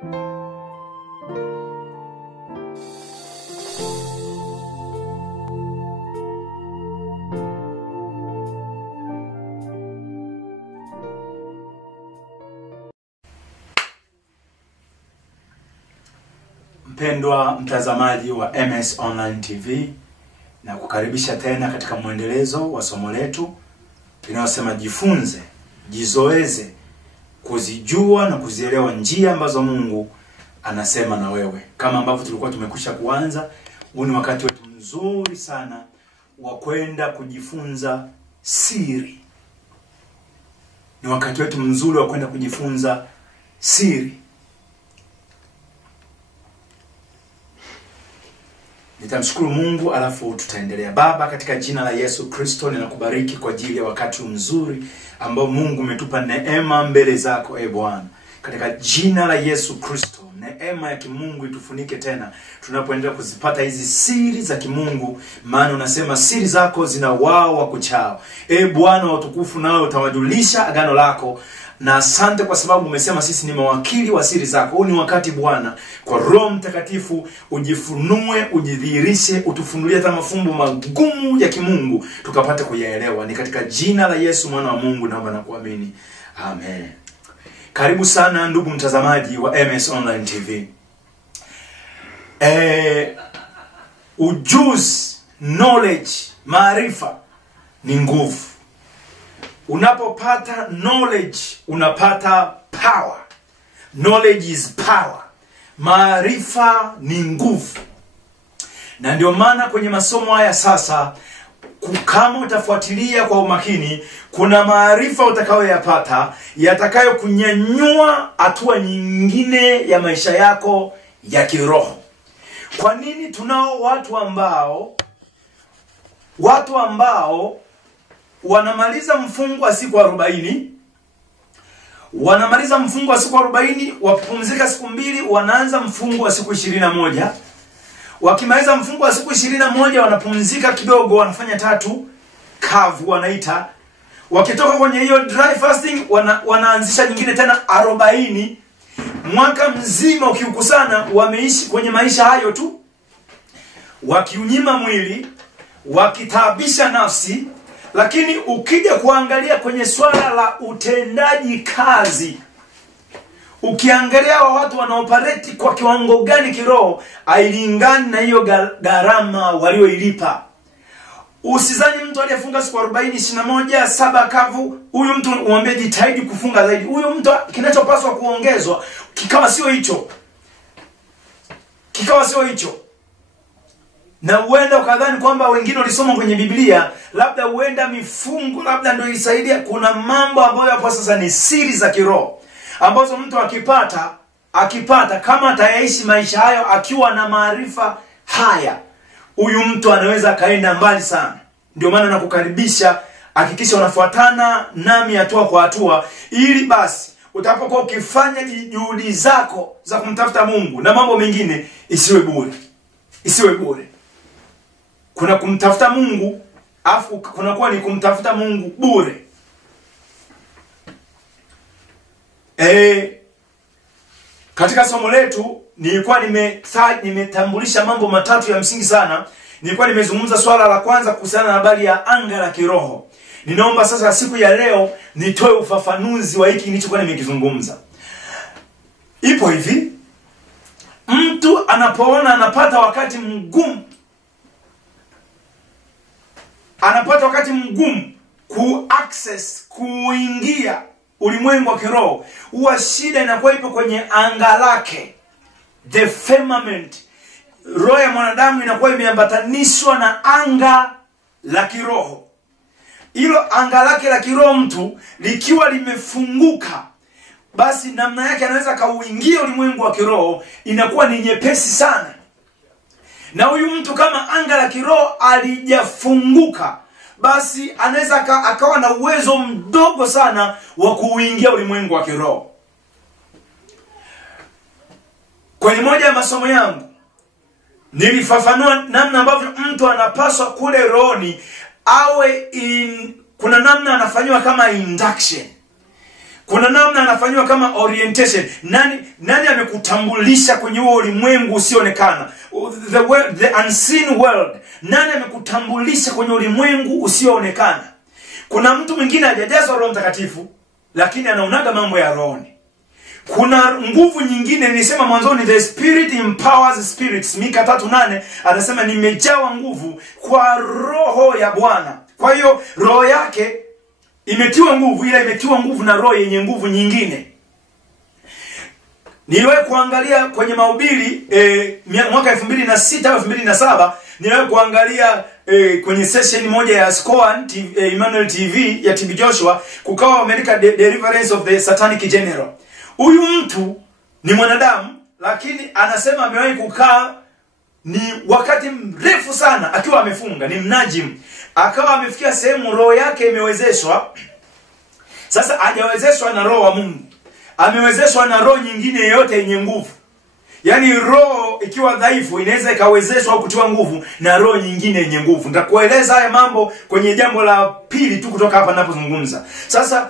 Mpendwa mtazamaji wa MS Online TV, na kukaribisha tena katika mwendelezo wa somo letu linalosema jifunze, jizoeze kuzijua na kuzielewa njia ambazo Mungu anasema na wewe. Kama ambavyo tulikuwa tumekwisha kuanza, huu ni wakati wetu mzuri sana wa kwenda kujifunza siri. Ni wakati wetu mzuri wa kwenda kujifunza siri. Nitamshukuru Mungu alafu tutaendelea. Baba, katika jina la Yesu Kristo ninakubariki kwa ajili ya wakati mzuri ambao Mungu umetupa neema mbele zako Bwana. Katika jina la Yesu Kristo, neema ya kimungu itufunike tena tunapoendelea kuzipata hizi siri za kimungu, maana unasema siri zako zina wao wa kuchao. Bwana wa utukufu, nawe utawajulisha agano lako. Na asante kwa sababu umesema sisi ni mawakili wa siri zako. Huu ni wakati Bwana, kwa Roho Mtakatifu ujifunue, ujidhihirishe, utufunulie hata mafumbo magumu ya kimungu tukapate kuyaelewa. Ni katika jina la Yesu mwana wa Mungu naomba na kuamini. Amen. Karibu sana ndugu mtazamaji wa MS Online TV. Ujuzi, knowledge, maarifa ni nguvu. Unapopata knowledge, unapata power. Knowledge is power. Maarifa ni nguvu. Na ndio maana kwenye masomo haya sasa, kama utafuatilia kwa umakini, kuna maarifa utakayoyapata yatakayo kunyanyua hatua nyingine ya maisha yako ya kiroho. Kwa nini tunao watu ambao wanamaliza mfungo wa siku 40, wanamaliza mfungo wa siku 40, wapumzika siku 2, wanaanza mfungo wa siku 21. Wakimaliza mfungo wa siku 21 wanapumzika kidogo, wanafanya 3 kavu wanaita. Wakitoka kwenye hiyo dry fasting wanaanzisha nyingine tena 40. Mwaka mzima ukiukusana wameishi kwenye maisha hayo tu, wakiunyima mwili, wakitaabisha nafsi. Lakini ukija kuangalia kwenye swala la utendaji kazi, ukiangalia watu wanaoperate kwa kiwango gani kiroho, hailingani na hiyo gharama walioilipa. Usizani mtu aliyefunga siku 40, 21, 7 kavu, huyu mtu umwambie jitahidi kufunga zaidi. Huyu mtu kinachopaswa kuongezwa kikawa sio hicho. Na uenda ukadhani kwamba wengine walisoma kwenye Biblia, labda uenda mifungo labda ndio isaidia. Kuna mambo ambayo hapo sasa ni siri za kiroho ambazo mtu akipata kama atayaishi maisha hayo akiwa na maarifa haya, huyu mtu anaweza kaenda mbali sana. Ndio maana nakukaribisha, hakikisha unafuatana nami hatua kwa hatua, ili basi utakapokuwa ukifanya juhudi zako za kumtafuta Mungu na mambo mengine isiwe bure. Kuna kumtafuta Mungu afu kuna kuwa ni kumtafuta Mungu bure. Katika somo letu nilikuwa nimetambulisha mambo matatu ya msingi sana. Nilikuwa nimezungumza swala la kwanza kuhusiana na habari ya anga la kiroho. Ninaomba sasa siku ya leo nitoe ufafanuzi wa hiki nilichokuwa nimekizungumza. Ipo hivi, mtu anapoona anapata wakati mgumu kuingia ulimwengu wa kiroho, huwa shida inakuwa ipo kwenye anga lake, the firmament. Roho ya mwanadamu inakuwa imeambatanishwa na anga la kiroho. Hilo anga lake la kiroho mtu likiwa limefunguka, basi namna yake anaweza kauingia ulimwengu wa kiroho inakuwa ni nyepesi sana. Na huyu mtu kama anga la kiroho alijafunguka, basi anaweza akawa na uwezo mdogo sana wa kuingia ulimwengu wa kiroho. Kwenye moja ya masomo yangu nilifafanua namna ambavyo mtu anapaswa kule rohoni kuna namna anafanywa kama induction. Kuna namna anafanywa kama orientation. Nani amekutambulisha kwenye huo ulimwengu usioonekana? The unseen world. Nani amekutambulisha kwenye ulimwengu usioonekana? Kuna mtu mwingine hajajazwa Roho Mtakatifu lakini anaonaga mambo ya rohoni. Kuna nguvu nyingine, nilisema mwanzoni, the spirit empowers spirits. Mika 3:8 anasema nimejawa nguvu kwa roho ya Bwana. Kwa hiyo roho yake imetiwa nguvu, ila imetiwa nguvu na roho yenye nguvu nyingine. Niliwahi kuangalia kwenye mahubiri mwaka 2006 au 2007, niliwahi kuangalia kwenye session moja ya Scoan Emmanuel TV ya TB Joshua, kukawa America Deliverance of the Satanic General. Huyu mtu ni mwanadamu lakini anasema amewahi kukaa ni wakati mrefu sana akiwa amefunga, ni mnajim. Akawa amefikia sehemu roho yake imewezeshwa. Sasa hajawezeshwa na roho wa Mungu, amewezeshwa na roho nyingine yote yenye nguvu. Yaani roho ikiwa dhaifu inaweza ikawezeshwa au kutiwa nguvu na roho nyingine yenye nguvu. Nitakueleza haya mambo kwenye jambo la pili tu kutoka hapa ninapozungumza. Sasa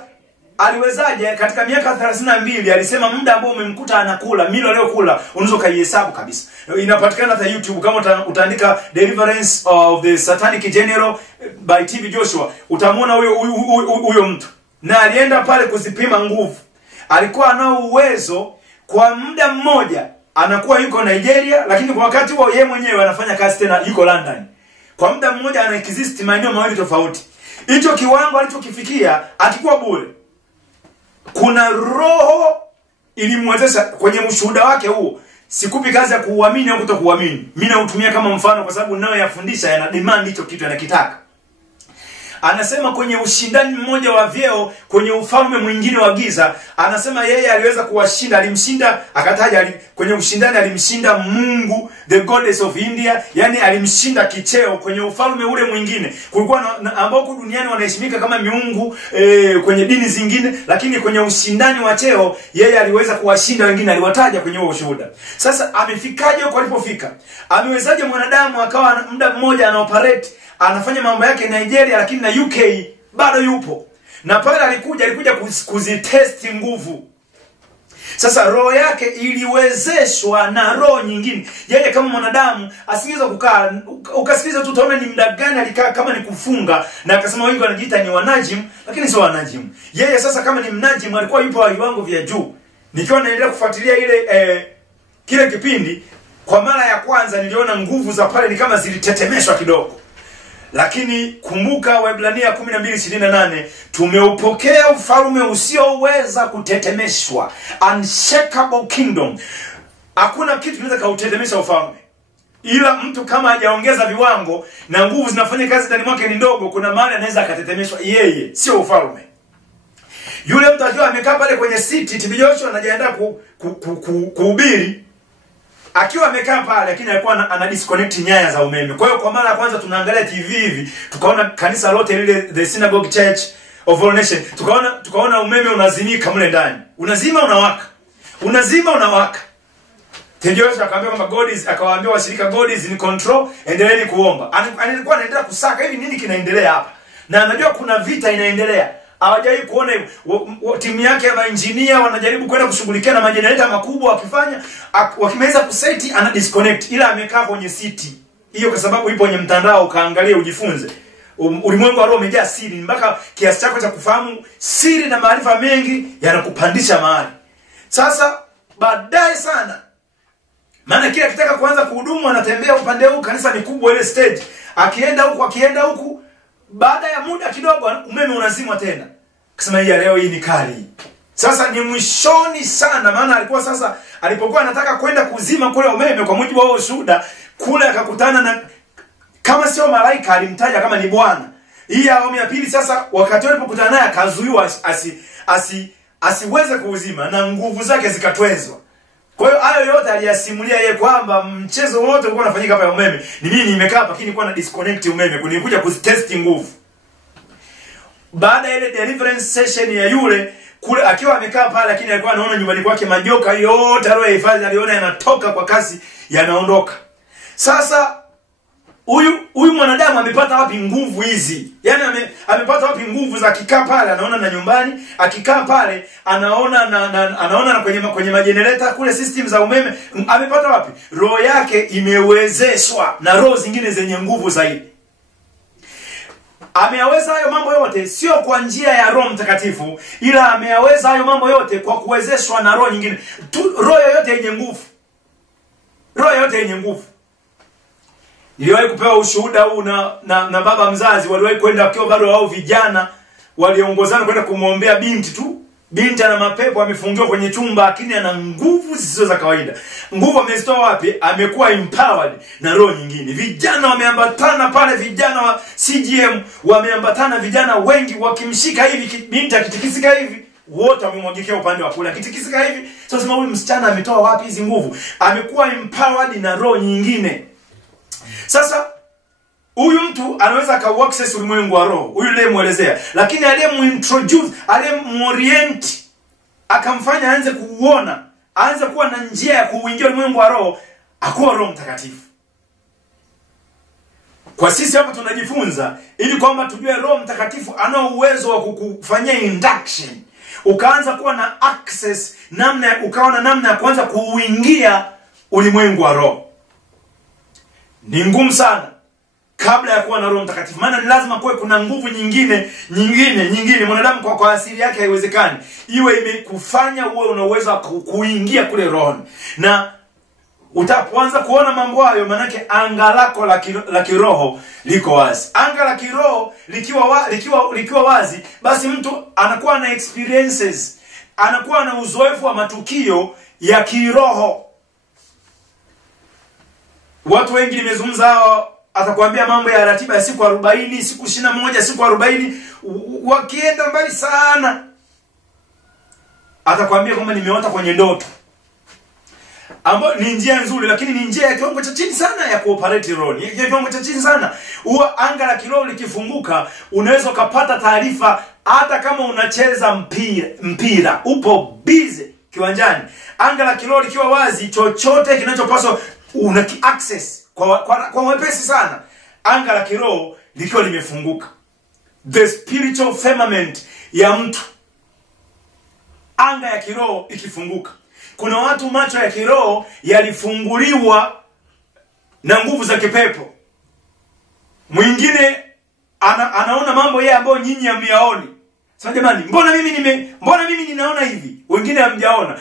aliwezaje? Katika miaka 32 alisema muda ambao umemkuta anakula, milo aliyokula unaweza kaihesabu kabisa. Inapatikana hata YouTube, kama utaandika Deliverance of the Satanic General by TB Joshua, utamwona huyo mtu. Na alienda pale kuzipima nguvu. Alikuwa anao uwezo kwa muda mmoja anakuwa yuko Nigeria, lakini kwa wakati huo yeye mwenyewe anafanya kazi tena yuko London. Kwa muda mmoja ana exist maeneo mawili tofauti. Hicho kiwango alichokifikia akikuwa bure. Kuna roho ilimwezesha kwenye ushuhuda wake huo. Sikupi kazi ya kuuamini au kutokuamini. Mimi nautumia kama mfano kwa sababu nayo yafundisha yana demand hicho kitu anakitaka. Anasema kwenye ushindani mmoja wa vyeo kwenye ufalme mwingine wa giza, anasema yeye aliweza kuwashinda, alimshinda, akataja kwenye ushindani alimshinda Mungu, the goddess of India, yani alimshinda kicheo kwenye ufalme ule mwingine. Kulikuwa ambao kwa duniani wanaheshimika kama miungu kwenye dini zingine, lakini kwenye ushindani wa cheo yeye aliweza kuwashinda wengine, aliwataja kwenye huo ushuhuda. Sasa amefikaje huko alipofika? Amewezaje mwanadamu akawa muda mmoja anaoperate, anafanya mambo yake Nigeria lakini na UK bado yupo? Na pale alikuja kuzitesti nguvu. Sasa roho yake iliwezeshwa na roho nyingine. Yeye kama mwanadamu asingeweza kukaa, ukasikiliza tu utaona ni muda gani alikaa, kama ni kufunga, na akasema wengi wanajiita ni wanajim, lakini sio wanajim. Yeye sasa kama ni mnajim alikuwa yupo viwango vya juu. Nikiwa naendelea kufuatilia kile kipindi, kwa mara ya kwanza niliona nguvu za pale ni kama zilitetemeshwa kidogo. Lakini kumbuka Waebrania 12:28, tumeupokea ufalme usioweza kutetemeshwa, unshakable kingdom. Hakuna kitu kinaweza kautetemesha ufalme. Ila mtu kama hajaongeza viwango na nguvu zinafanya kazi ndani mwake ni ndogo, kuna mahali anaweza akatetemeshwa. Yeye sio ufalme. Yule mtu akiwa amekaa pale kwenye siti, TB Joshua anajiandaa kuhubiri, akiwa amekaa pale lakini alikuwa ana disconnect nyaya za umeme. Kwa hiyo kwa mara ya kwanza tunaangalia TV hivi, tukaona kanisa lote lile, the Synagogue Church of All Nations, tukaona umeme unazimika mle ndani. Unazima unawaka. Unazima unawaka. TB Joshua akaambia kwamba God is, akawaambia washirika God is in control, endeleeni kuomba. Alikuwa anaendelea kusaka hivi nini kinaendelea hapa. Na anajua kuna vita inaendelea. Hawajai kuona hivyo. Timu yake ya engineer wanajaribu kwenda kushughulikia na majenereta makubwa, wakifanya wakimaliza kuseti ana disconnect, ila amekaa kwenye siti. Hiyo kwa sababu ipo kwenye mtandao, kaangalia ujifunze. Ulimwengu wa roho umejaa siri, mpaka kiasi chako cha kufahamu siri na maarifa mengi yanakupandisha mahali. Sasa baadaye sana, maana kila akitaka kuanza kuhudumu anatembea upande huu, kanisa ni kubwa ile stage, akienda huku, baada ya muda kidogo umeme unazimwa tena. Akasema hii leo hii ni kali. Sasa ni mwishoni sana, maana alikuwa sasa alipokuwa anataka kwenda kuzima kule umeme, kwa mujibu wa ushuhuda kule akakutana na, kama sio malaika alimtaja kama ni Bwana. Hii awamu ya pili sasa, wakati walipokutana naye akazuiwa asiweze kuuzima na nguvu zake zikatwezwa. Kwa hiyo hayo yote aliyasimulia yeye kwamba mchezo wote ulikuwa unafanyika hapa ya umeme. Ni mimi nimekaa hapa lakini nilikuwa na disconnect umeme, kunikuja kuzitest nguvu. Baada ya ile deliverance session ya yule kule akiwa amekaa pale, lakini alikuwa anaona nyumbani kwake majoka yote aliyohifadhi aliona yanatoka kwa kasi, yanaondoka. Sasa huyu mwanadamu amepata wapi nguvu hizi? Yaani amepata wapi nguvu za akikaa pale anaona na nyumbani, akikaa pale anaona anaona kwenye majenereta kule system za umeme, amepata wapi? Roho yake imewezeshwa na roho zingine zenye nguvu zaidi. Ameyaweza hayo mambo yote sio kwa njia ya Roho Mtakatifu, ila ameyaweza hayo mambo yote kwa kuwezeshwa na roho nyingine. Roho yote yenye nguvu. Roho yote yenye nguvu. Niliwahi kupewa ushuhuda huu na baba mzazi. Waliwahi kwenda wakiwa bado wao vijana, waliongozana kwenda kumwombea binti tu. Binti ana mapepo, amefungiwa kwenye chumba, lakini ana nguvu zisizo za kawaida. Nguvu amezitoa wapi? Amekuwa empowered na roho nyingine. Vijana wameambatana pale, vijana wa CGM wameambatana, vijana wengi wakimshika hivi, binti akitikisika hivi, wote wamemwagikia upande wa kule. Akitikisika hivi, sasa sema huyu msichana ametoa wapi hizi nguvu? Amekuwa empowered na roho nyingine. Sasa huyu mtu anaweza ka-access ulimwengu wa roho, huyu aliyemuelezea, lakini aliyemuintroduce, aliyemuorient, akamfanya aanze kuuona, aanze kuwa na njia ya kuingia ulimwengu wa roho, akuwa Roho Mtakatifu. Kwa sisi hapa tunajifunza ili kwamba tujue Roho Mtakatifu ana uwezo wa kukufanyia induction, ukaanza kuwa na access, ukaona namna ya kuanza kuingia ulimwengu wa roho. Ni ngumu sana kabla ya kuwa na Roho Mtakatifu. Maana ni lazima kuwe kuna nguvu nyingine. Mwanadamu kwa asili yake haiwezekani iwe imekufanya uwe una uwezo kuingia kule rohoni. Na utapoanza kuona mambo hayo, manake anga lako la kiroho liko wazi. Anga la kiroho likiwa wazi, basi mtu anakuwa na experiences, anakuwa na uzoefu wa matukio ya kiroho. Watu wengi nimezungumza hao, atakwambia mambo ya ratiba ya siku 40, siku 21, siku 40, wakienda mbali sana. Atakwambia kwamba nimeota kwenye ndoto. Ambayo ni njia nzuri, lakini ni njia ya kiwango cha chini sana ya kuoperate roho. Ni kiwango cha chini sana. Huwa anga la kiroho likifunguka, unaweza kupata taarifa hata kama unacheza mpira, upo busy kiwanjani. Anga la kiroho likiwa wazi, chochote kinachopaswa una access kwa wepesi sana. Anga la kiroho likiwa limefunguka, the spiritual firmament ya mtu, anga ya kiroho ikifunguka. Kuna watu macho ya kiroho yalifunguliwa na nguvu za kipepo. Mwingine anaona mambo yeye ambayo nyinyi hamyaoni. Sasa jamani, mbona mimi ninaona hivi, wengine hamjaona?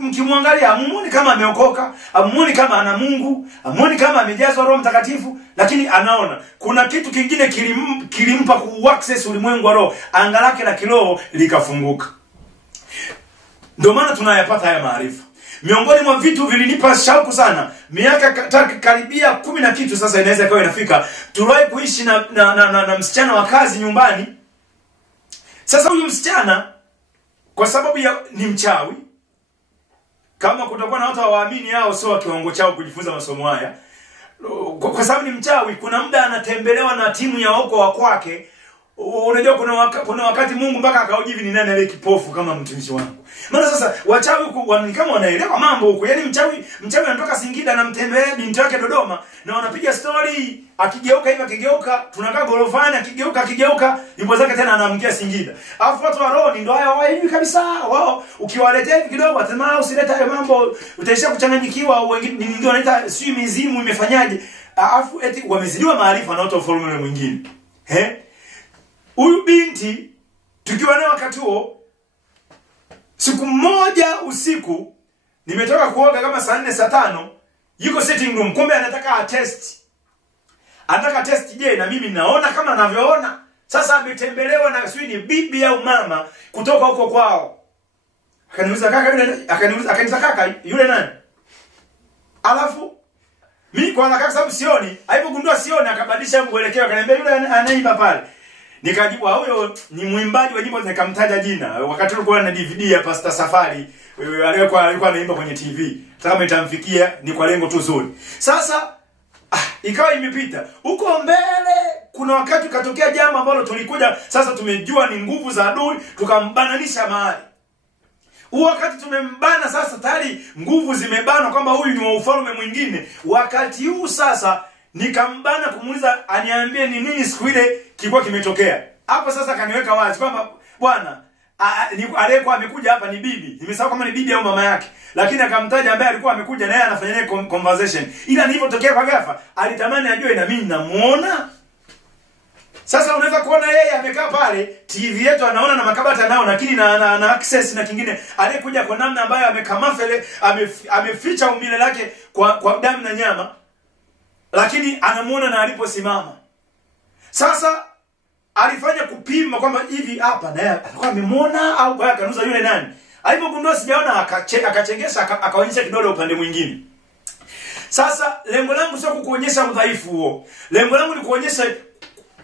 Mkimwangalia hamuoni kama ameokoka, hamuoni kama ana Mungu, hamuoni kama amejazwa Roho Mtakatifu, lakini anaona kuna kitu kingine kilimpa ku-access ulimwengu wa roho, anga lake la kiroho likafunguka. Ndio maana tunayapata haya maarifa. Miongoni mwa vitu vilinipa shauku sana, miaka karibia 10 na kitu sasa inaweza ikawa inafika, tuliwahi kuishi na msichana wa kazi nyumbani. Sasa huyu msichana kwa sababu ni mchawi, kama kutakuwa na watu hawaamini hao sio kiwango chao kujifunza masomo haya, kwa sababu ni mchawi, kuna muda anatembelewa na timu ya wako wa kwake. Unajua kuna wakati Mungu mpaka akaoji hivi, ni nani aliye kipofu kama mtumishi wangu? Maana sasa wachawi ni kama wanaelewa mambo huko. Yaani mchawi anatoka Singida na mtembelea binti yake Dodoma, na wanapiga story, akigeuka hivi akigeuka, tunakaa gorofani, akigeuka nyimbo zake tena anaamkia Singida. Alafu watu wa roho ndio hao hivi kabisa. Wao ukiwaletea hivi kidogo atasema usileta hayo mambo, utaisha kuchanganyikiwa. Wengine ndio wanaita si mizimu imefanyaje. Alafu eti wamezidiwa maarifa na watu wa ufalme mwingine. Huyu binti tukiwa naye wakati huo, siku moja usiku nimetoka kuoga kama saa 4 saa 5, yuko sitting room, kumbe anataka test. Anataka test je, na mimi naona kama anavyoona. Sasa ametembelewa na sio ni bibi au mama kutoka huko kwao. Akaniuliza kaka yule nani? Alafu mimi kwa kaka sababu sioni, alipogundua sioni akabadilisha mwelekeo, akaniambia yule anaimba pale. Nikajibu huyo ni mwimbaji wa nyimbo, nikamtaja jina. Wakati ulikuwa na DVD ya Pastor Safari, alikuwa anaimba kwenye TV. Sasa kama itamfikia ni kwa lengo tu zuri. Sasa ikawa imepita. Huko mbele kuna wakati katokea jambo ambalo tulikuja sasa tumejua ni nguvu za adui, tukambananisha mahali. Wakati tumembana sasa tayari nguvu zimebana kwamba huyu ni wa ufalme mwingine. Wakati huu sasa nikambana kumuuliza aniambie ni nini siku ile kilikuwa kimetokea. Hapo sasa kaniweka wazi kwamba bwana aliyekuwa amekuja hapa ni bibi. Nimesahau kama ni bibi au mama yake. Lakini akamtaja ambaye alikuwa amekuja na yeye anafanya naye conversation. Ila nilipotokea kwa ghafla, alitamani ajue na mimi namuona. Sasa unaweza kuona yeye amekaa pale, TV yetu anaona na makabati anao, lakini na access na kingine. Aliyekuja kwa namna ambayo amekamafele, ameficha umbile lake kwa damu na nyama. Lakini anamuona na aliposimama. Sasa alifanya kupima kwamba hivi hapa na yeye alikuwa amemuona au kwa akanuza yule nani. Alipogundua sijaona akachengesha akaonyesha kidole upande mwingine. Sasa lengo langu sio kukuonyesha udhaifu huo. Lengo langu ni kuonyesha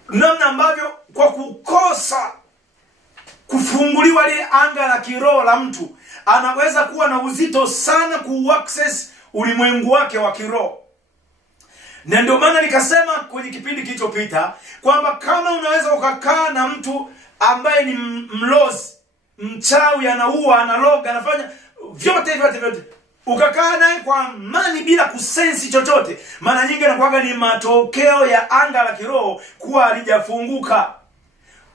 namna ambavyo kwa kukosa kufunguliwa ile anga la kiroho la mtu anaweza kuwa na uzito sana ku-access ulimwengu wake wa kiroho. Na ndio maana nikasema kwenye kipindi kilichopita kwamba kama unaweza ukakaa na mtu ambaye ni mlozi, mchawi, anaua, analoga, anafanya vyote ukakaa naye kwa amani bila kusensi chochote, mara nyingi anakuwa ni matokeo ya anga la kiroho kuwa halijafunguka.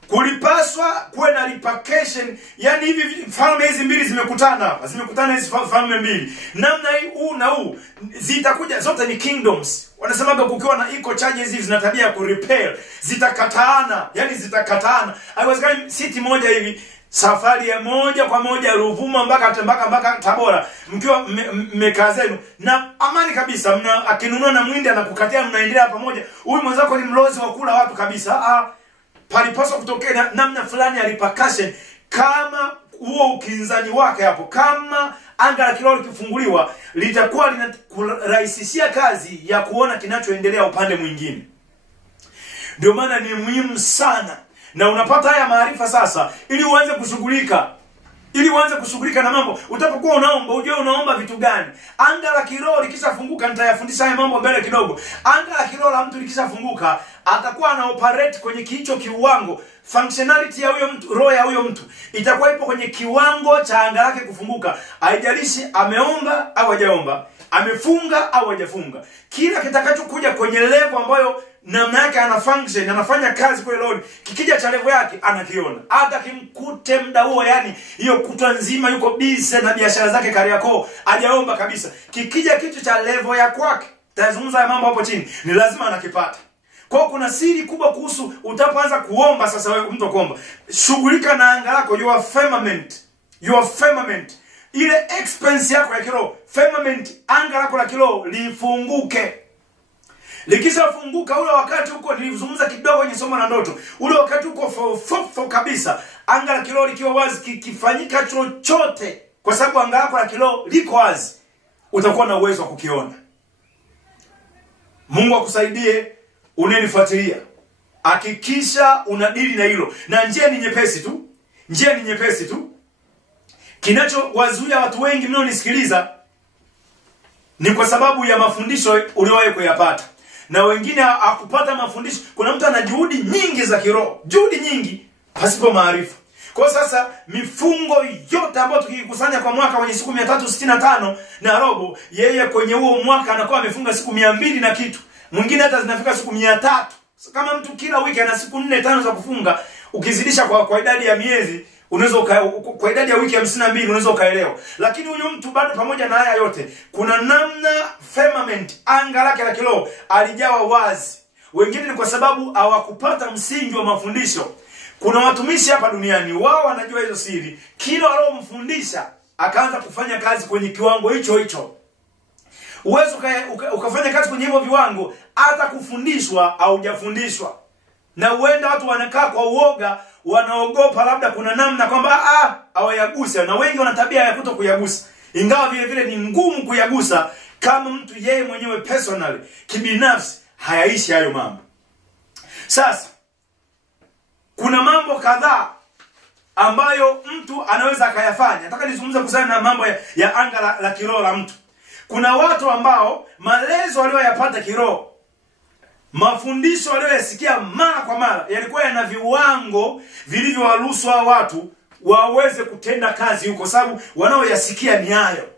Kulipaswa kuwe na repercussion, yani hivi falme hizi mbili zimekutana hapa, zimekutana hizi falme mbili. Namna hii na huu zitakuja, zote ni kingdoms. Wanasemaga kukiwa na equal charges hivi zina tabia ya kurepel, zitakataana, yani zitakataana. Haiwezekani city moja hivi safari ya moja kwa moja Ruvuma mpaka Tabora mkiwa mmekaa zenu na amani kabisa, akinunua na mwindi anakukatia, mnaendelea pamoja. Huyu mwenzako ni mlozi wa kula watu kabisa. Palipaswa kutokea namna fulani ya repercussion kama huo ukinzani wake hapo. Kama anga la kiroho likifunguliwa, litakuwa linarahisishia kazi ya kuona kinachoendelea upande mwingine. Ndio maana ni muhimu sana, na unapata haya maarifa sasa ili uanze kushughulika. Ili uanze kushughulika na mambo. Utapokuwa unaomba, ujue unaomba vitu gani. Anga la kiroho likishafunguka, nitayafundisha haya mambo mbele kidogo. Anga la kiroho la mtu likishafunguka, atakuwa ana operate kwenye kicho kiwango. Functionality ya huyo mtu, roho ya huyo mtu itakuwa ipo kwenye kiwango cha anga lake kufunguka. Haijalishi ameomba au hajaomba, amefunga au hajafunga. Kila kitakachokuja kwenye level ambayo namna yake ana function, anafanya kazi kwa Lord, kikija cha level yake anakiona. Hata kimkute muda huo, yani hiyo kutwa nzima yuko busy na biashara zake Kariakoo, hajaomba kabisa. Kikija kitu cha level ya kwake, tazungumza ya mambo hapo chini, ni lazima anakipata. Kwa kuna siri kubwa kuhusu utapoanza kuomba sasa wewe mtu kuomba. Shughulika na anga lako, your firmament. Ile expense yako ya kiroho, firmament, anga lako la kiroho lifunguke. Likishafunguka ule wakati huko, nilizungumza kidogo kwenye somo la ndoto. Ule wakati huko for kabisa, anga la kiroho likiwa wazi, kifanyika chochote kwa sababu anga lako la kiroho liko wazi, utakuwa na uwezo wa kukiona. Mungu akusaidie unenifuatilia. Hakikisha unadili na hilo. Na njia ni nyepesi tu. Kinachowazuia watu wengi mnaonisikiliza ni kwa sababu ya mafundisho uliyowahi kuyapata. Na wengine hakupata mafundisho. Kuna mtu ana juhudi nyingi za kiroho, juhudi nyingi pasipo maarifa. Kwa sasa mifungo yote ambayo tukikusanya kwa mwaka wenye siku 365 na robo, yeye kwenye huo mwaka anakuwa amefunga siku 200 na kitu. Mwingine hata zinafika siku 300. Kama mtu kila wiki ana siku 4-5 za kufunga, ukizidisha kwa idadi ya miezi, unaweza kwa idadi ya wiki 52 unaweza ukaelewa. Lakini huyu mtu bado pamoja na haya yote, kuna namna firmament, anga lake la kiroho alijawa wazi. Wengine ni kwa sababu hawakupata msingi wa mafundisho. Kuna watumishi hapa duniani, wao wanajua hizo siri. Kila aliyomfundisha akaanza kufanya kazi kwenye kiwango hicho. Uwezo ukafanya kazi kwenye hivyo viwango hata kufundishwa au hujafundishwa. Na huenda watu wanakaa kwa uoga, wanaogopa labda kuna namna kwamba hawayagusa, na wengi wana tabia ya kutokuyagusa. Ingawa vile vile ni ngumu kuyagusa kama mtu yeye mwenyewe personally, kibinafsi hayaishi hayo mambo. Sasa kuna mambo kadhaa ambayo mtu anaweza akayafanya. Nataka nizungumze kuhusiana na mambo ya anga la kiroho la mtu. Kuna watu ambao malezo walioyapata kiroho, mafundisho walioyasikia mara kwa mara, yalikuwa yana viwango vilivyowaruhusu hao watu waweze kutenda kazi huko, sababu wanaoyasikia ni hayo.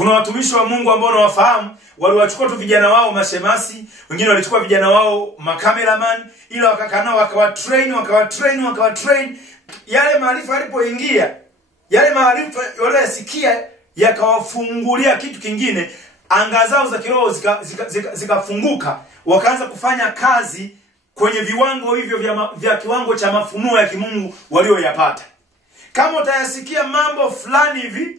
Kuna watumishi wa Mungu ambao unawafahamu, waliwachukua tu vijana wao mashemasi, wengine walichukua vijana wao makameraman, ila wakakaa nao wakawatrain. Yale maarifa yalipoingia, yale maarifa waliyosikia yakawafungulia kitu kingine, anga zao za kiroho zikafunguka, wakaanza kufanya kazi kwenye viwango hivyo vya kiwango cha mafunuo ya kimungu walioyapata. Kama utayasikia mambo fulani hivi,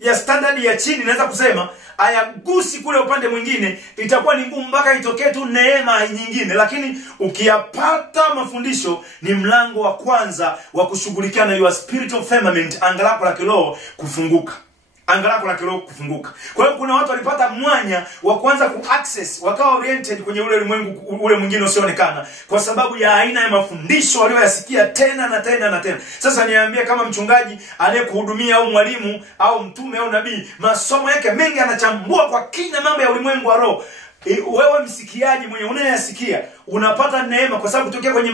ya standard ya chini, naweza kusema hayagusi kule upande mwingine, itakuwa ni ngumu mpaka itokee tu neema nyingine. Lakini ukiyapata mafundisho, ni mlango wa kwanza wa kushughulikia na your spiritual firmament, anga lako la kiroho kufunguka. Kwa hiyo kuna watu walipata mwanya wa kuanza ku-access, wakawa oriented kwenye ule ulimwengu ule mwingine usioonekana, kwa sababu ya aina ya mafundisho walioyasikia tena na tena. Sasa niambie, kama mchungaji anayekuhudumia au mwalimu au mtume au nabii, masomo yake mengi anachambua kwa kina mambo ya ulimwengu wa roho, wewe msikiaji mwenye unayasikia unapata neema, kwa sababu kutokea kwenye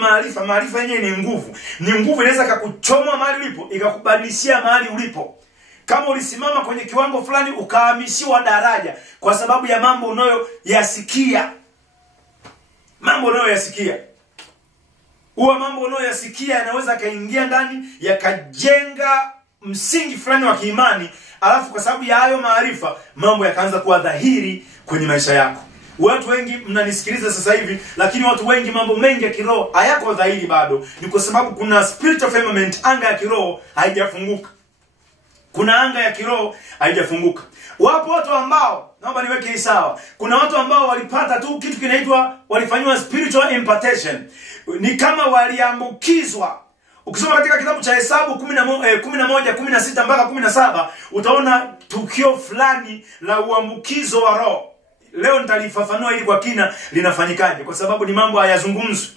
maarifa yenyewe ni nguvu. Inaweza kukuchomoa mahali ulipo, ikakubadilishia mahali ulipo. Kama ulisimama kwenye kiwango fulani, ukahamishiwa daraja kwa sababu ya mambo unayoyasikia. Mambo unayoyasikia yanaweza kaingia ndani, yakajenga msingi fulani wa kiimani, alafu kwa sababu ya hayo maarifa, mambo yakaanza kuwa dhahiri kwenye maisha yako. Watu wengi mnanisikiliza sasa hivi, lakini watu wengi mambo mengi ya kiroho hayako dhahiri bado. Ni kwa sababu kuna spiritual firmament, anga ya kiroho haijafunguka. Wapo watu ambao, naomba niweke hii sawa, kuna watu ambao walipata tu kitu walifanywa spiritual impartation. Ni kama waliambukizwa. Ukisoma katika kitabu cha Hesabu 11:16 mpaka 17, utaona tukio fulani la uambukizo wa roho. Leo nitalifafanua ili kwa kina linafanyikaje, kwa sababu ni mambo hayazungumzwi,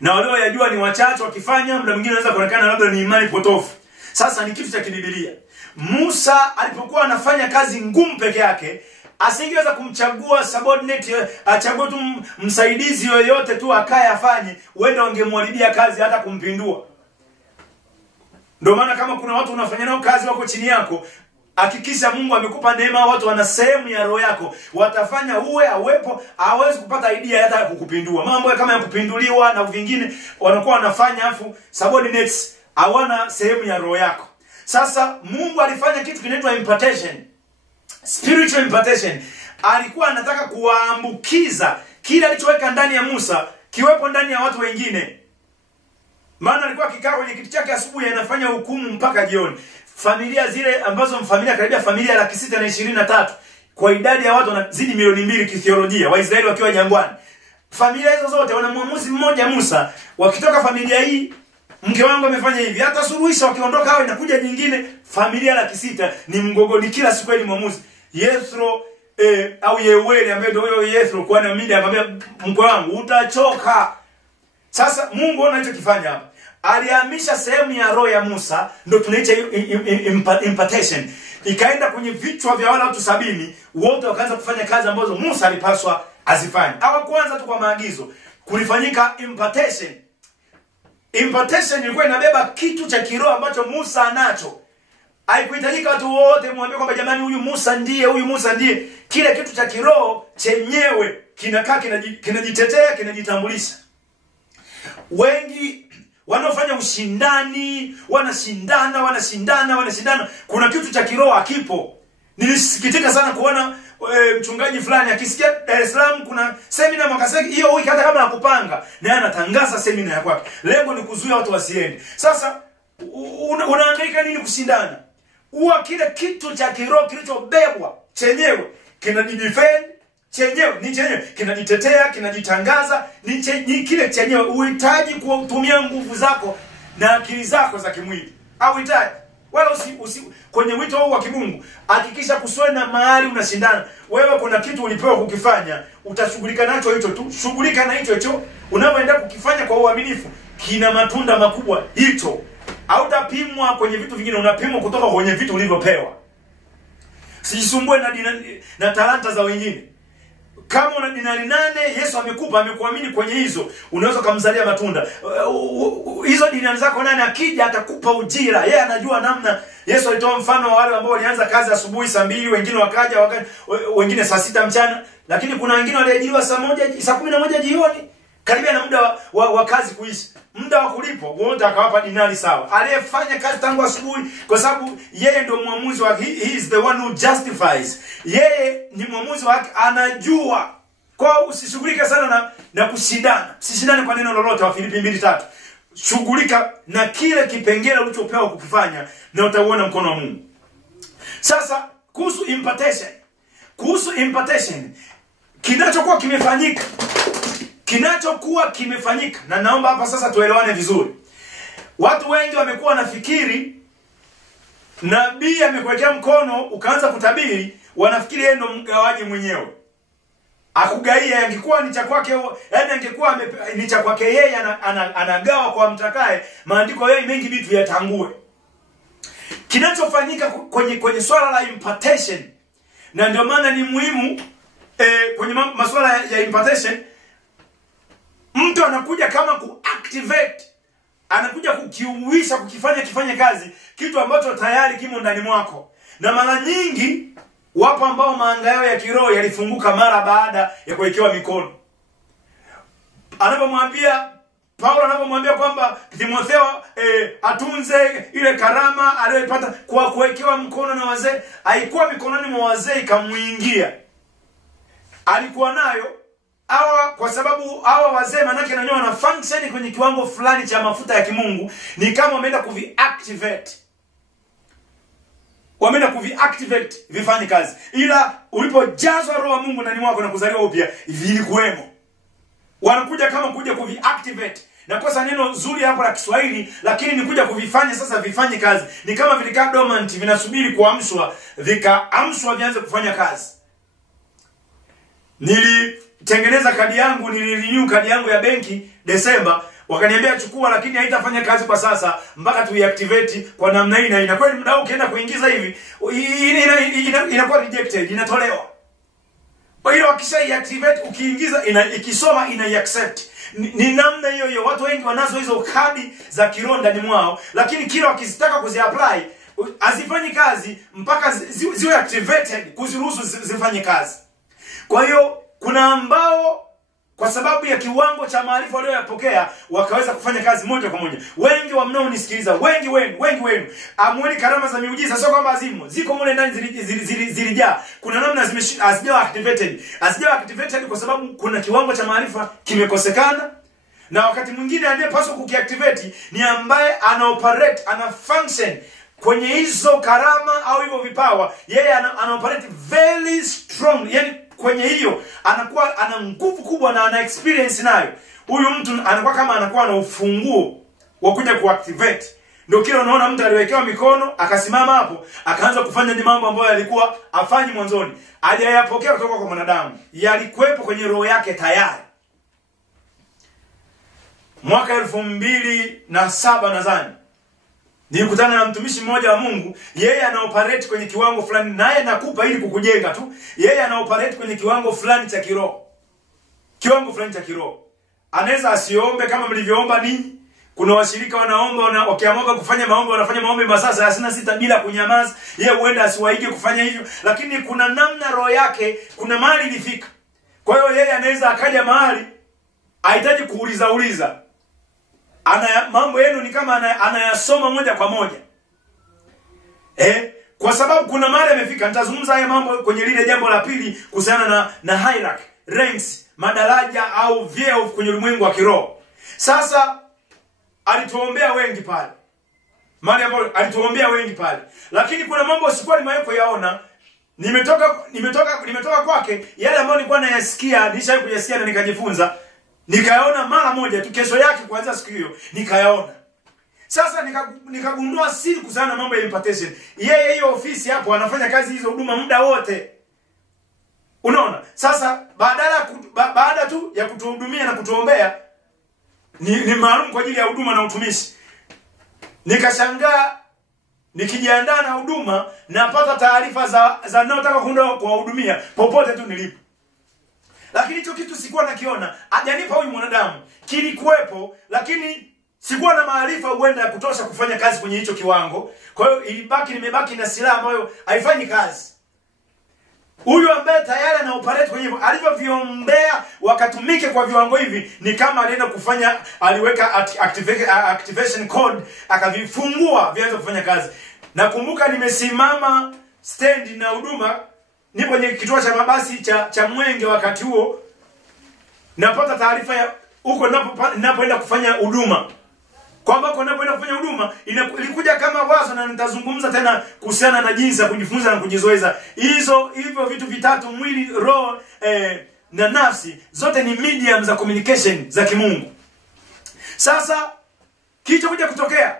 na walio yajua ni wachache. Wakifanya, muda mwingine unaweza kuonekana labda ni imani potofu. Sasa ni kitu cha kibiblia. Musa alipokuwa anafanya kazi ngumu peke yake, asingeweza kumchagua subordinate, achague tu msaidizi yoyote tu akae afanye, wenda wangemwharibia kazi hata kumpindua. Ndio maana kama kuna watu unafanya nao kazi wako chini yako, hakikisha Mungu amekupa neema, watu wana sehemu ya roho yako, watafanya awepo, hawezi kupata idea hata kukupindua. Mambo kama ya kupinduliwa na vingine wanakuwa wanafanya, afu subordinates hawana sehemu ya roho yako. Sasa Mungu alifanya kitu kinaitwa impartation, spiritual impartation. Alikuwa anataka kuwaambukiza kile alichoweka ndani ya Musa kiwepo ndani ya watu wengine. Maana alikuwa akikaa kwenye kiti chake asubuhi, anafanya hukumu mpaka jioni. Familia zile ambazo karibia familia 623 kwa idadi ya watu wanazidi milioni 2 kithiolojia, Waisraeli wakiwa jangwani. Familia hizo zote wana mwamuzi mmoja, Musa. Wakitoka familia hii, mke wangu amefanya hivi, hata suluhisha, wakiondoka hao inakuja nyingine. Familia 600 ni mgogoni kila siku ile mwamuzi. Yethro au Yeueli ambaye ndio huyo Yethro, kwa na mida akamwambia mke wangu utachoka. Sasa Mungu anachokifanya hapa, alihamisha sehemu ya roho ya Musa, ndio tunaita impartation. Ikaenda kwenye vichwa vya wale watu 70, wote wakaanza kufanya kazi ambazo Musa alipaswa azifanye. Hawakuanza tu kwa maagizo, kulifanyika impartation. Impartation ilikuwa inabeba kitu cha kiroho ambacho Musa anacho. Haikuhitajika watu wote muambie kwamba jamani huyu Musa ndiye. Kile kitu cha kiroho chenyewe kinakaa kinajitetea, kinajitambulisha. Wengi wanaofanya ushindani, wanashindana, kuna kitu cha kiroho hakipo. Nilisikitika sana kuona mchungaji fulani akisikia Dar es Salaam kuna semina makaseki hiyo wiki, hata kama nakupanga naye anatangaza semina ya kwake. Lengo ni kuzuia watu wasiende. Sasa unahangaika nini kushindana? Kile kitu cha kiroho kilichobebwa chenyewe kinajidefend, chenyewe kinajitetea, kinajitangaza, ni kile chenyewe. Uhitaji kutumia nguvu zako na akili zako za kimwili. Uhitaji wala kwenye wito huu wa kimungu, hakikisha kusiwe na mahali unashindana. Wewe kuna kitu ulipewa kukifanya, utashughulika nacho hicho tu. Shughulika na hicho unapoenda kukifanya kwa uaminifu, kina matunda makubwa hicho. Hautapimwa kwenye vitu vingine, unapimwa kutoka kwenye vitu ulivyopewa. Sijisumbue na talanta za wengine. Kama una dinari 8, Yesu amekupa, amekuamini kwenye hizo, unaweza kumzalia matunda. Hizo dinari zako 8 akija atakupa ujira. Yeye anajua namna. Yesu alitoa mfano wa wale ambao walianza kazi asubuhi saa 2, wengine wakaja wengine saa 6 mchana, lakini kuna wengine waliajiriwa saa 11 jioni, karibia na muda wa kazi kuisha. Muda wa kulipo, wote akawapa dinari sawa. Aliyefanya kazi tangu asubuhi, kwa sababu yeye ndio muamuzi wa, he is the one who justifies. Yeye ni muamuzi wake, anajua. Kwa usishughulike sana na kushindana. Usishindane kwa neno lolote, wa Filipi 2:3. Shughulika na kile kipengele ulichopewa kukifanya na utauona mkono wa Mungu. Sasa kuhusu impartation, kinachokuwa kimefanyika, na naomba hapa sasa tuelewane vizuri. Watu wengi wamekuwa nafikiri nabii amekuwekea mkono ukaanza kutabiri, wanafikiri yeye ndo mgawaji mwenyewe. Akugaia angekuwa ni cha kwake, yaani angekuwa ni cha kwake yeye, anagawa kwa mtakaye. Maandiko yeye mengi vitu yatangue. Kinachofanyika kwenye swala la impartation, na ndio maana ni muhimu kwenye masuala ya impartation, mtu anakuja kama kuactivate, anakuja kukiuisha, kifanye kazi kitu ambacho tayari kimo ndani mwako. Na mara nyingi wapo ambao maanga yao ya kiroho yalifunguka mara baada ya kuwekewa mikono. Paulo anapomwambia kwamba Timotheo atunze ile karama aliyopata kwa kuwekewa mkono na wazee, haikuwa mikononi mwa wazee ikamuingia. Alikuwa nayo kwa sababu hawa wazee manake na wana function kwenye kiwango fulani cha mafuta ya kimungu, ni kama wameenda kuviactivate vifanye kazi. Ila ulipojazwa roho wa Mungu ndani mwako na kuzaliwa upya, vilikuwemo. Wanakuja kama kuja kuviactivate. Na kosa neno zuri hapo la Kiswahili, lakini ni kuja kuvifanya sasa vifanye kazi. Ni kama vilikaa dormant, vinasubiri kuamshwa, vikaamshwa vianze kufanya kazi. Nilitengeneza kadi yangu, nilirenew kadi yangu ya benki Desemba, wakaniambia chukua, lakini haitafanya kazi kwa sasa mpaka tuiactivate kwa namna hii, na inakuwa muda ukienda kuingiza hivi inakuwa rejected, inatolewa. Kwa hiyo wakishaiactivate, ukiingiza ikisoma inaiaccept. Ni namna hiyo hiyo. Watu wengi wanazo hizo kadi za kiroho ndani mwao, lakini kila wakizitaka kuziapply hazifanyi kazi mpaka ziwe activated kuziruhusu zifanye kazi. Kwa hiyo kuna ambao kwa sababu ya kiwango cha maarifa walioyapokea wakaweza kufanya kazi moja kwa moja. Wengi wa mnaonisikiliza, wengi wenu amuoni karama za miujiza, sio kwamba azimo. Ziko mule ndani zilijaa. Kuna namna hazijawa activated kwa sababu kuna kiwango cha maarifa kimekosekana. Na wakati mwingine anayepaswa kukiactivate ni ambaye anaoperate, ana function kwenye hizo karama au hivyo vipawa. Yeye anaoperate very strong. Yaani kwenye hiyo anakuwa ana nguvu kubwa na ana experience nayo. Huyu mtu anakuwa kama anakuwa na ufunguo wa kuja kuactivate. Ndio kile unaona mtu aliwekewa mikono, akasimama hapo, akaanza kufanya ni mambo ambayo yalikuwa afanyi mwanzoni. Hajayapokea kutoka kwa mwanadamu. Yalikuwepo kwenye roho yake tayari. Mwaka 2007 nadhani, nilikutana na mtumishi mmoja wa Mungu. Yeye anaoperate kwenye kiwango fulani, naye nakupa ili kukujenga tu. Yeye anaoperate kwenye kiwango fulani cha kiroho. Kiwango fulani cha kiroho. Anaweza asiombe kama mlivyoomba ninyi. Kuna washirika wanaomba, wakiamua kufanya maombi wanafanya maombi masaa 36 bila kunyamaza. Yeye huenda asiwaige kufanya hivyo, lakini kuna namna roho yake kuna mahali ilifika. Kwa hiyo yeye anaweza akaja mahali hahitaji kuuliza. Mambo yenu ni kama anayasoma moja kwa moja. Kwa sababu kuna mahali amefika. Nitazungumza haya mambo kwenye lile jambo la pili kuhusiana na hierarchy, ranks, madaraja au vyeo kwenye ulimwengu wa kiroho. Sasa alituombea wengi pale. Alituombea wengi pale. Lakini kuna mambo sikuwa nimeweko yaona. Nimetoka kwake, yale ambayo nilikuwa nayasikia, nishawahi kuyasikia na nikajifunza. Nikayaona mara moja tu, kesho yake kuanzia siku hiyo nikayaona. Sasa nikagundua siri kuhusiana na mambo ya impartation. Yeye hiyo ofisi hapo anafanya kazi hizo huduma muda wote. Unaona? Sasa baada tu ya kutuhudumia na kutuombea, ni maalum kwa ajili ya huduma na utumishi. Nikashangaa nikijiandaa na huduma napata taarifa za naotaka kwenda kuwahudumia popote tu nilipo. Lakini hicho kitu sikuwa nakiona, hajanipa huyu mwanadamu. Kilikuwepo, lakini sikuwa na maarifa huenda ya kutosha kufanya kazi kwenye hicho kiwango. Kwa hiyo nimebaki na silaha ambayo haifanyi kazi. Huyu ambaye tayari ana operate kwenye hivyo, alivyoviombea wakatumike kwa viwango hivi, ni kama alienda kufanya, aliweka activation code, akavifungua vianze kufanya kazi. Nakumbuka nimesimama stand na huduma, nipo kwenye kituo cha mabasi cha Mwenge wakati huo, napata taarifa ya huko ninapoenda kufanya huduma. Kwamba huko ninapoenda kufanya huduma ilikuja kama wazo, na nitazungumza tena kuhusiana na jinsi ya kujifunza na kujizoeza. Hivyo vitu vitatu, mwili, roho na nafsi, zote ni medium za communication za kimungu. Sasa kilichokuja kutokea,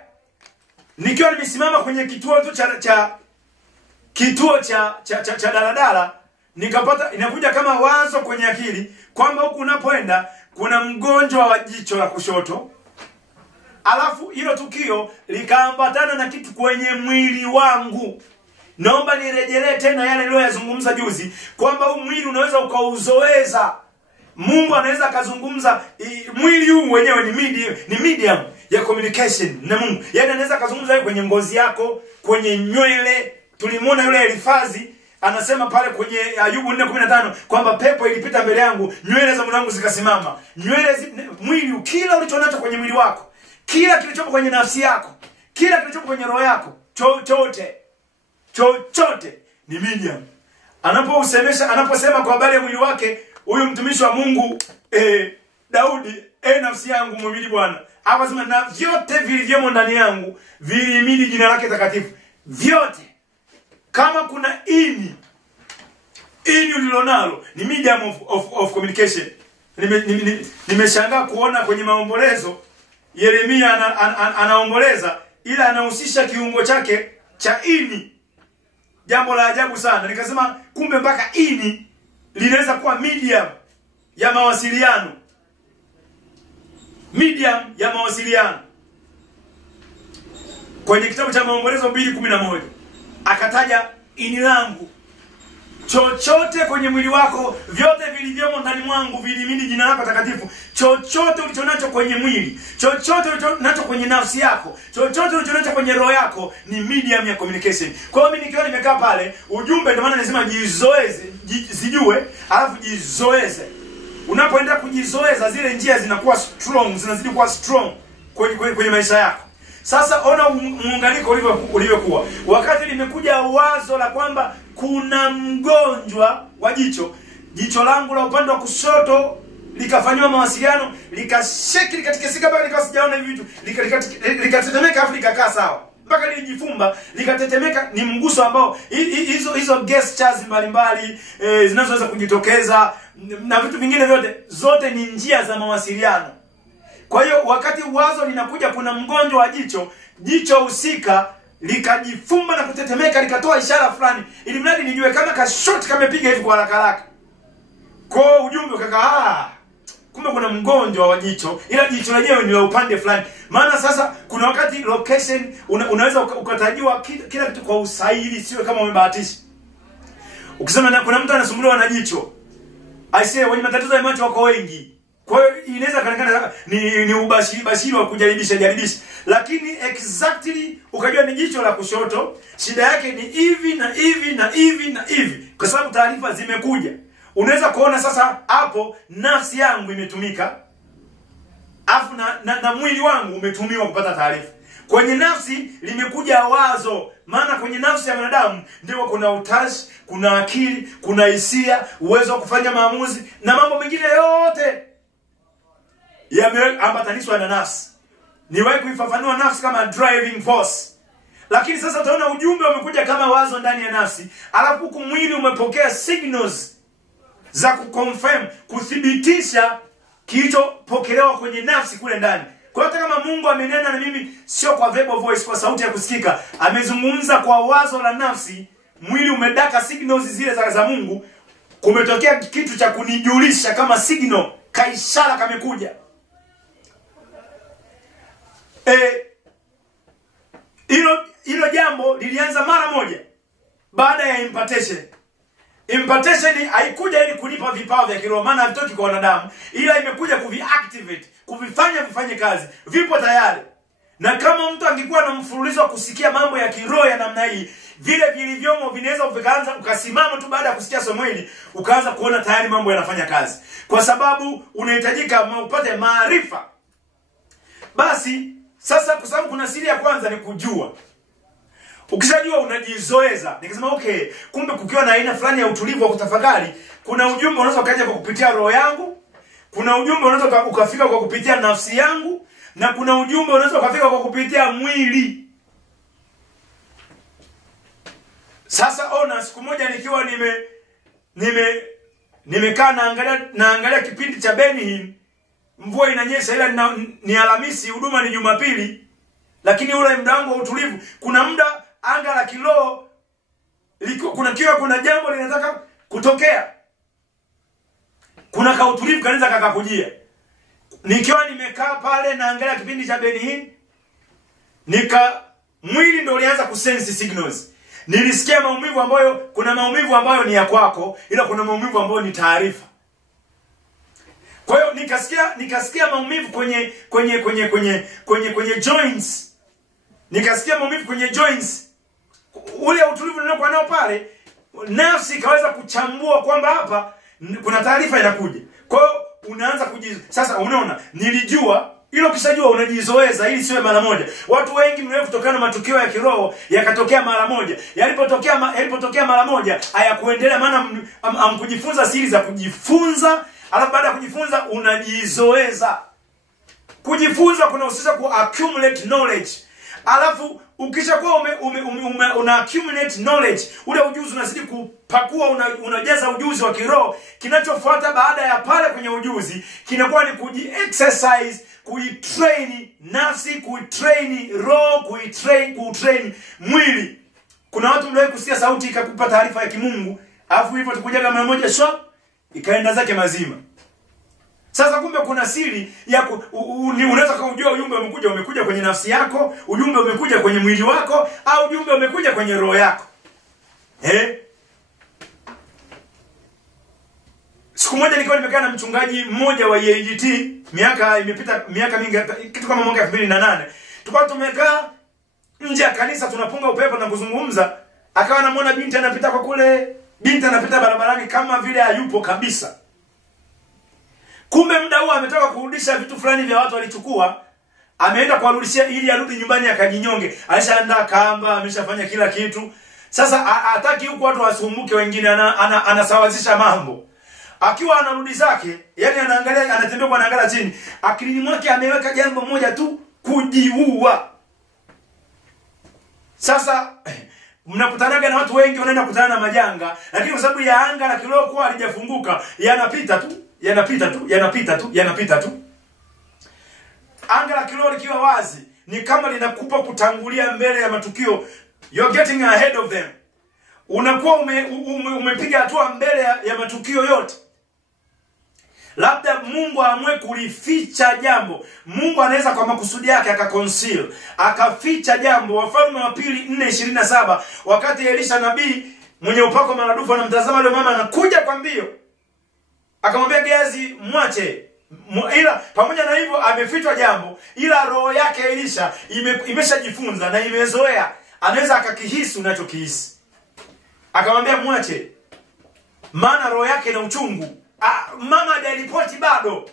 nikiwa nimesimama kwenye kituo tu cha daladala, nikapata inakuja kama wazo kwenye akili kwamba huku unapoenda kuna mgonjwa wa jicho la kushoto. Alafu hilo tukio likaambatana na kitu kwenye mwili wangu. Naomba nirejelee tena yale niliyozungumza juzi, kwamba huu mwili unaweza ukauzoeza. Mungu anaweza akazungumza, mwili huu wenyewe ni medium ya communication na Mungu. Yaani anaweza akazungumza kwenye ngozi yako, kwenye nywele. Tulimuona yule Elifazi anasema pale kwenye Ayubu 4:15 kwamba pepo ilipita mbele yangu, nywele za mwanangu zikasimama. Mwili, kila ulichonacho kwenye mwili wako, kila kilichopo kwenye nafsi yako, kila kilichopo kwenye roho yako, chochote ni medium. Anaposema kwa habari ya mwili wake huyu mtumishi wa Mungu Daudi, nafsi yangu mwimidi Bwana. Akasema na vyote vilivyomo ndani yangu vilihimidi jina lake takatifu. Vyote. Kama kuna ini ulilonalo ni medium of communication. Nimeshangaa kuona kwenye maombolezo Yeremia anaomboleza, ila anahusisha kiungo chake cha ini. Jambo la ajabu sana. Nikasema kumbe mpaka ini linaweza kuwa medium ya mawasiliano. Medium ya mawasiliano. Kwenye kitabu cha Maombolezo 2:11 akataja ini langu. Chochote kwenye mwili wako, vyote vilivyomo ndani mwangu vilihimidi jina lako takatifu. Chochote ulichonacho kwenye mwili, chochote ulichonacho kwenye nafsi yako, chochote ulichonacho kwenye roho yako ni medium ya communication. Kwa hiyo mimi nikiwa nimekaa pale, ujumbe ndio maana nasema jizoeze, sijue, alafu jizoeze. Unapoenda kujizoeza, zile njia zinakuwa strong, zinazidi kuwa strong kwenye maisha yako. Sasa ona muunganiko ulivyokuwa. Wakati limekuja wazo la kwamba kuna mgonjwa wa jicho langu la upande wa kushoto likafanywa mawasiliano, likasheki, likatikisika mpaka nikawa sijaona hivi vitu, likatetemeka afu likakaa sawa. Mpaka lilijifumba, likatetemeka. Ni mguso ambao hizo gestures mbalimbali zinazoweza kujitokeza na vitu vingine vyote, zote ni njia za mawasiliano. Kwa hiyo wakati wazo linakuja kuna mgonjwa wa jicho husika likajifumba na kutetemeka, likatoa ishara fulani, ili mradi nijue kama ka shot kamepiga hivi kwa haraka. Kwa ujumbe kumbe kuna mgonjwa wa jicho, ila jicho lenyewe ni la upande fulani. Maana sasa kuna wakati location unaweza ukatajiwa kila kitu kwa usahihi, siwe kama umebahatisha. Ukisema kuna mtu anasumbuliwa na jicho, wenye matatizo ya macho wako wengi. Kwa hiyo inaweza kaonekana ni ubashiri wa kujaribisha. Lakini exactly ukajua ni jicho la kushoto, shida yake ni hivi na hivi na hivi na hivi. Kwa sababu taarifa zimekuja. Unaweza kuona sasa hapo nafsi yangu imetumika, afu na mwili wangu umetumiwa kupata taarifa. Kwenye nafsi limekuja wazo. Maana kwenye nafsi ya mwanadamu ndio kuna utashi, kuna akili, kuna hisia, uwezo wa kufanya maamuzi na mambo mengine yote yameambatanishwa na nafsi. Niwahi kuifafanua nafsi kama driving force. Lakini sasa utaona ujumbe umekuja kama wazo ndani ya nafsi, alafu huku mwili umepokea signals za kuconfirm, kuthibitisha kilichopokelewa kwenye nafsi kule ndani. Kwa hiyo kama Mungu amenena na mimi sio kwa verbal voice, kwa sauti ya kusikika, amezungumza kwa wazo la nafsi, mwili umedaka signals zile za Mungu, kumetokea kitu cha kunijulisha kama signal, kaishara kamekuja. Hilo jambo lilianza mara moja baada ya impartation. Impartation haikuja ili kunipa vipawa vya kiroho, maana havitoki kwa wanadamu, ila imekuja kuviactivate, kuvifanya vifanye kazi. Vipo tayari. Na kama mtu angekuwa na mfululizo wa kusikia mambo ya kiroho ya namna hii, vile vilivyomo vinaweza vikaanza ukasimama tu baada ya kusikia somo hili, ukaanza kuona tayari mambo yanafanya kazi. Kwa sababu unahitajika upate maarifa. Basi sasa, kwa sababu kuna siri ya kwanza ni kujua. Ukishajua unajizoeza. Nikisema okay, kumbe kukiwa na aina fulani ya utulivu wa kutafakari, kuna ujumbe unaweza kaja kwa kupitia roho yangu, kuna ujumbe unaweza ukafika kwa kupitia nafsi yangu, na kuna ujumbe unaweza ukafika kwa kupitia mwili. Sasa ona, siku moja nikiwa nimekaa naangalia kipindi cha Benny, mvua inanyesha, ila ni Alhamisi, huduma ni Jumapili, lakini ule muda wangu wa utulivu, kuna muda anga la kiroho kuna jambo linataka kutokea, kuna kautulivu kanaweza kakakujia. Nikiwa nimekaa pale naangalia kipindi cha Benny, mwili ndio ulianza kusense signals. Nilisikia maumivu ambayo, kuna maumivu ambayo ni ya kwako, ila kuna maumivu ambayo ni taarifa. Kwa hiyo nikasikia maumivu kwenye joints. Nikasikia maumivu kwenye joints. Ule utulivu niliokuwa nao pale, nafsi ikaweza kuchambua kwamba hapa kuna taarifa inakuja. Kwa hiyo unaanza sasa unaona, nilijua hilo. Kishajua unajizoeza ili siwe mara moja. Watu wengi mnawe kutokana na matukio ya kiroho yakatokea mara moja. Yalipotokea mara moja hayakuendelea, maana amkujifunza siri za kujifunza. Alafu baada ya kujifunza unajizoeza. Kujifunza kunahusisha ku accumulate knowledge. Alafu ukishakuwa una accumulate knowledge, ule ujuzi unazidi kupakua, unajaza ujuzi wa kiroho. Kinachofuata baada ya pale kwenye ujuzi kinakuwa ni kuji-exercise, kuitrain nafsi, kuitrain roho, kuitrain mwili. Kuna watu mlio kusikia sauti ikakupa taarifa ya kimungu, alafu hivyo tukujaga mara moja shwa ikaenda zake mazima. Sasa kumbe kuna siri ya unaweza kujua ujumbe umekuja kwenye nafsi yako, ujumbe umekuja kwenye mwili wako, au ujumbe umekuja kwenye roho yako. Siku moja nilikuwa nimekaa na mchungaji mmoja wa EAGT, imepita miaka mingi, kitu kama mwaka 2008. Tulikuwa tumekaa nje ya kanisa tunapunga upepo na kuzungumza, akawa anamuona binti anapita kwa kule, binti anapita barabarani kama vile hayupo kabisa. Kumbe muda huo ametoka kurudisha vitu fulani vya watu walichukua, ameenda kuwarudishia ili arudi nyumbani akajinyonge. Alishaandaa kamba, ameshafanya kila kitu. Sasa hataki huko watu wasumbuke wengine, anasawazisha mambo. Akiwa anarudi zake, yani anaangalia, anatembea kwa anaangalia chini, akilini mwake ameweka jambo moja tu, kujiua. Sasa mnakutanaga na watu wengi wanaenda kukutana na majanga, lakini kwa sababu ya anga la kiroho kwa halijafunguka, yanapita tu. Anga la kiroho likiwa wazi ni kama linakupa kutangulia mbele ya matukio. You're getting ahead of them. Unakuwa umepiga hatua mbele ya matukio yote. Labda Mungu aamue kulificha jambo. Mungu anaweza kwa makusudi yake akaconceal, akaficha jambo. Wafalme wa pili 4:27, wakati Elisha nabii mwenye upako maradufu anamtazama yule mama anakuja kwa mbio, akamwambia Gehazi, mwache. Ila pamoja na hivyo amefichwa jambo, ila roho yake Elisha imeshajifunza na imezoea, anaweza akakihisi unachokihisi. Akamwambia mwache, maana roho yake na uchungu. Mama hajaripoti bado.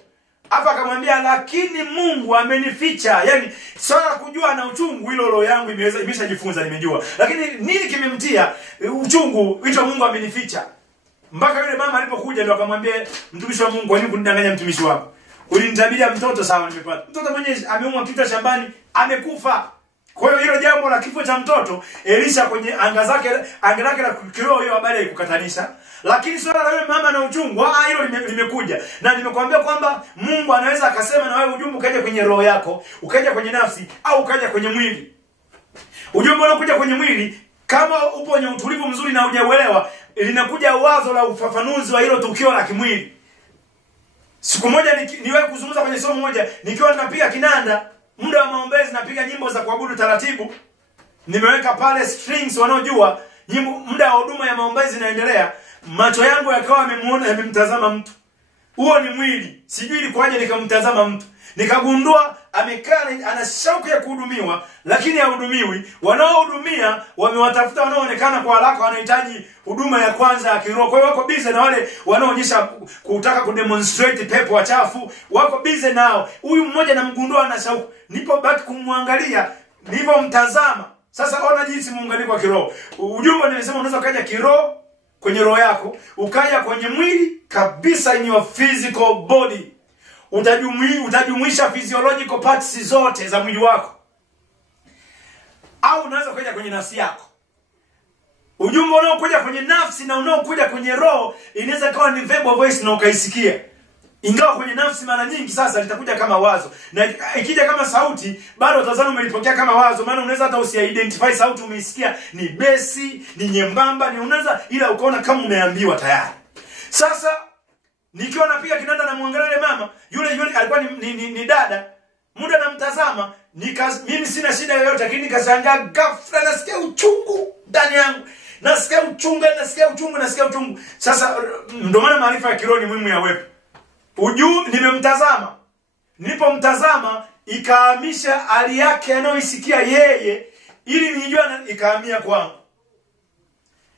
Hapa akamwambia lakini Mungu amenificha. Yani swala kujua na uchungu, hilo roho yangu imeshajifunza, nimejua. Lakini nini kimemtia uchungu? Hicho Mungu amenificha. Mpaka yule mama alipokuja ndio akamwambia, mtumishi wa Mungu, kwa nini kunidanganya mtumishi wako? Ulinitabiria mtoto, sawa, nimepata. Mtoto mwenyewe ameumwa kichwa shambani, amekufa. Kwa hiyo hilo jambo la kifo cha mtoto, Elisha kwenye anga lake la kiroho hiyo habari haikukatanisha. Lakini swala la yule mama na uchungu, hilo limekuja. Na nimekuambia kwamba Mungu anaweza akasema na wewe ujumbe ukaja kwenye roho yako, ukaja kwenye nafsi, au ukaja kwenye mwili. Ujumbe unakuja kwenye mwili, kama upo kwenye utulivu mzuri na hujauelewa, linakuja wazo la ufafanuzi wa hilo tukio la kimwili. Siku moja niwe kuzungumza kwenye somo moja, nikiwa ninapiga kinanda, muda wa maombezi napiga nyimbo za kuabudu taratibu. Nimeweka pale strings wanaojua, nyimbo muda wa huduma ya maombezi inaendelea. macho yangu yakawa yamemtazama mtu. Huo ni mwili. Sijui ilikuwaje nikamtazama mtu. Nikagundua amekaa ana shauku ya kuhudumiwa lakini hahudumiwi. Wanaohudumia wamewatafuta wanaoonekana kwa haraka wanahitaji huduma ya kwanza ya kiroho. Kwa hiyo wako busy na wale wanaoonyesha kutaka kudemonstrate pepo wachafu, wako busy nao. Huyu mmoja namgundua ana shauku. Nipo baki kumwangalia, nilipomtazama. Sasa ona jinsi muunganiko wa kiroho. Ujumbe nimesema unaweza kaja kiroho kwenye roho yako, ukaja kwenye mwili kabisa, in your physical body. Utajumuisha physiological parts zote za mwili wako. Au unaweza kuja kwenye nafsi yako. Ujumbe unaokuja kwenye nafsi na unaokuja kwenye roho inaweza kuwa ni verbal voice na ukaisikia. Ingawa kwenye nafsi mara nyingi sasa litakuja kama wazo. Na ikija kama sauti, bado utazani umelipokea kama wazo. Maana unaweza hata usi-identify sauti umeisikia ni besi, ni nyembamba, ni unaweza ila ukaona kama umeambiwa tayari. Sasa nikiwa napiga kinanda na muangalia mama, yule alikuwa ni dada. Muda namtazama, mimi sina shida yoyote lakini nikashangaa ghafla nasikia uchungu ndani yangu. Nasikia uchungu. Sasa ndio maana maarifa ya kiroho ni muhimu ya wewe. Nimemtazama. Nilipomtazama ikahamisha hali yake anayoisikia yeye ili nijue ikahamia kwangu.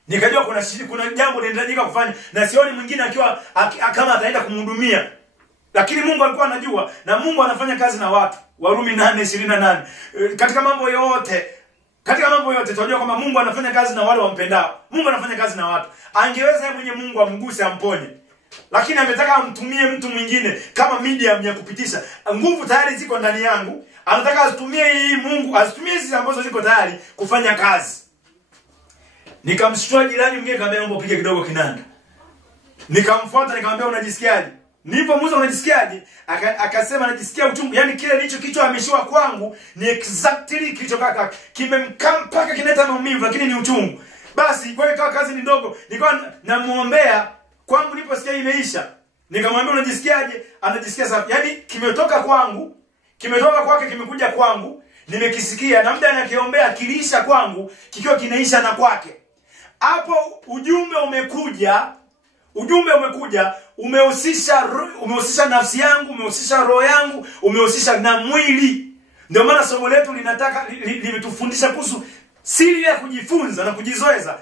Nikajua kuna jambo linahitajika kufanya na sioni mwingine akiwa kama ataenda kumhudumia. Lakini Mungu alikuwa anajua na Mungu anafanya kazi na watu. Warumi 8:28. Katika mambo yote tunajua kwamba Mungu anafanya kazi na wale wampendao. Mungu anafanya kazi na watu. Angeweza yeye mwenye Mungu amguse amponye. Lakini ametaka amtumie mtu mwingine kama medium ya kupitisha. Nguvu tayari ziko ndani yangu. Anataka asitumie hii Mungu, asitumie hizi ambazo ziko tayari kufanya kazi. Nikamshtua jirani mwingine nikamwambia naomba upige kidogo kinanda. Nikamfuata nikamwambia unajisikiaje? Nilipomuuliza unajisikiaje? Akasema najisikia uchungu. Yaani kile nilicho kichwa ameshiwa kwangu ni exactly kilichokaa kimemkaa mpaka kinaleta maumivu lakini ni uchungu. Basi kwa hiyo kazi ni ndogo. Nilikuwa namuombea kwangu niliposikia imeisha. Nikamwambia unajisikiaje? Anajisikia safi. Yaani kimetoka kwangu, kimetoka kwake kimekuja kwangu, nimekisikia na muda anakiombea kiliisha kwangu, kikiwa kinaisha na kwake. Hapo ujumbe umekuja, umehusisha nafsi yangu, umehusisha roho yangu, umehusisha na mwili. Ndio maana somo letu limetufundisha kuhusu siri ya kujifunza na kujizoeza.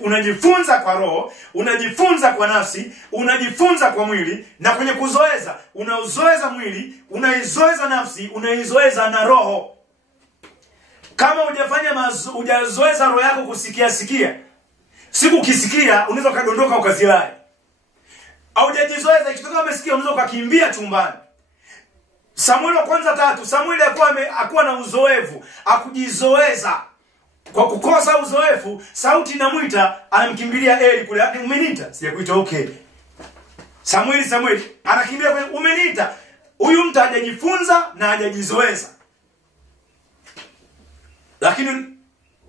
Unajifunza kwa roho, unajifunza kwa nafsi, unajifunza kwa mwili, na kwenye kuzoeza, unauzoeza mwili, unaizoeza nafsi, unaizoeza na roho. Kama hujazoeza roho yako kusikia, siku ukisikia unaweza kadondoka ukazilai. Au hujajizoeza ikitoka umesikia unaweza kukimbia chumbani. Samueli wa kwanza 3, Samueli hakuwa na uzoefu, akujizoeza. Kwa kukosa uzoefu, sauti inamuita, anamkimbilia Eli kule, umeniita? Sijakuita, okay. Samueli anakimbia kwenye umeniita. Huyu mtu hajajifunza na hajajizoeza. Lakini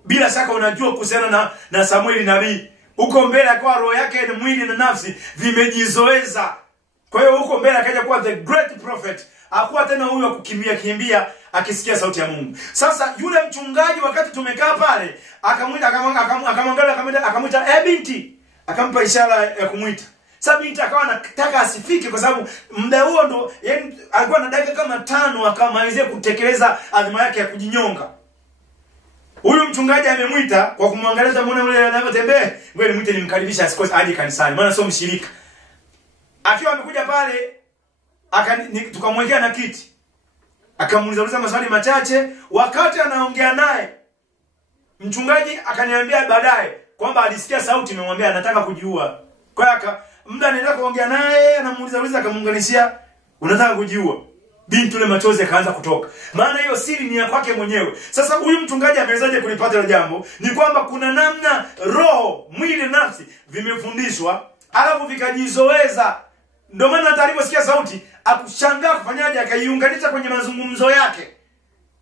bila shaka unajua kuhusiana na Samueli nabii. Huko mbele akawa roho yake na mwili na nafsi vimejizoeza. Kwa hiyo huko mbele akaja kuwa the great prophet. Hakuwa tena huyu wa kimbia akisikia sauti ya Mungu. Sasa yule mchungaji wakati tumekaa pale akamwita binti, akampa ishara ya kumuita. Sasa binti akawa anataka asifike kwa sababu muda huo ndo yani alikuwa na dakika kama 5 akamalizia kutekeleza adhima yake ya kujinyonga. Huyu mchungaji amemwita kwa kumwangalia muone yule anavyotembea, ngoja nimwite nimkaribisha asikose aje kanisani maana sio mshirika. Akiwa amekuja pale tukamwekea na kiti. Akamuuliza maswali machache, wakati anaongea naye mchungaji akaniambia baadaye kwamba alisikia sauti imemwambia anataka kujiua. Kwa hiyo muda anaendelea kuongea naye, anamuuliza akamuunganishia unataka kujiua. Binti yule machozi akaanza kutoka. Maana hiyo siri ni ya kwake mwenyewe. Sasa huyu mchungaji amewezaje kulipata hilo jambo? Ni kwamba kuna namna roho, mwili, nafsi vimefundishwa, alafu vikajizoeza. Ndio maana hata aliposikia sauti akushangaa kufanyaje, akaiunganisha kwenye mazungumzo yake.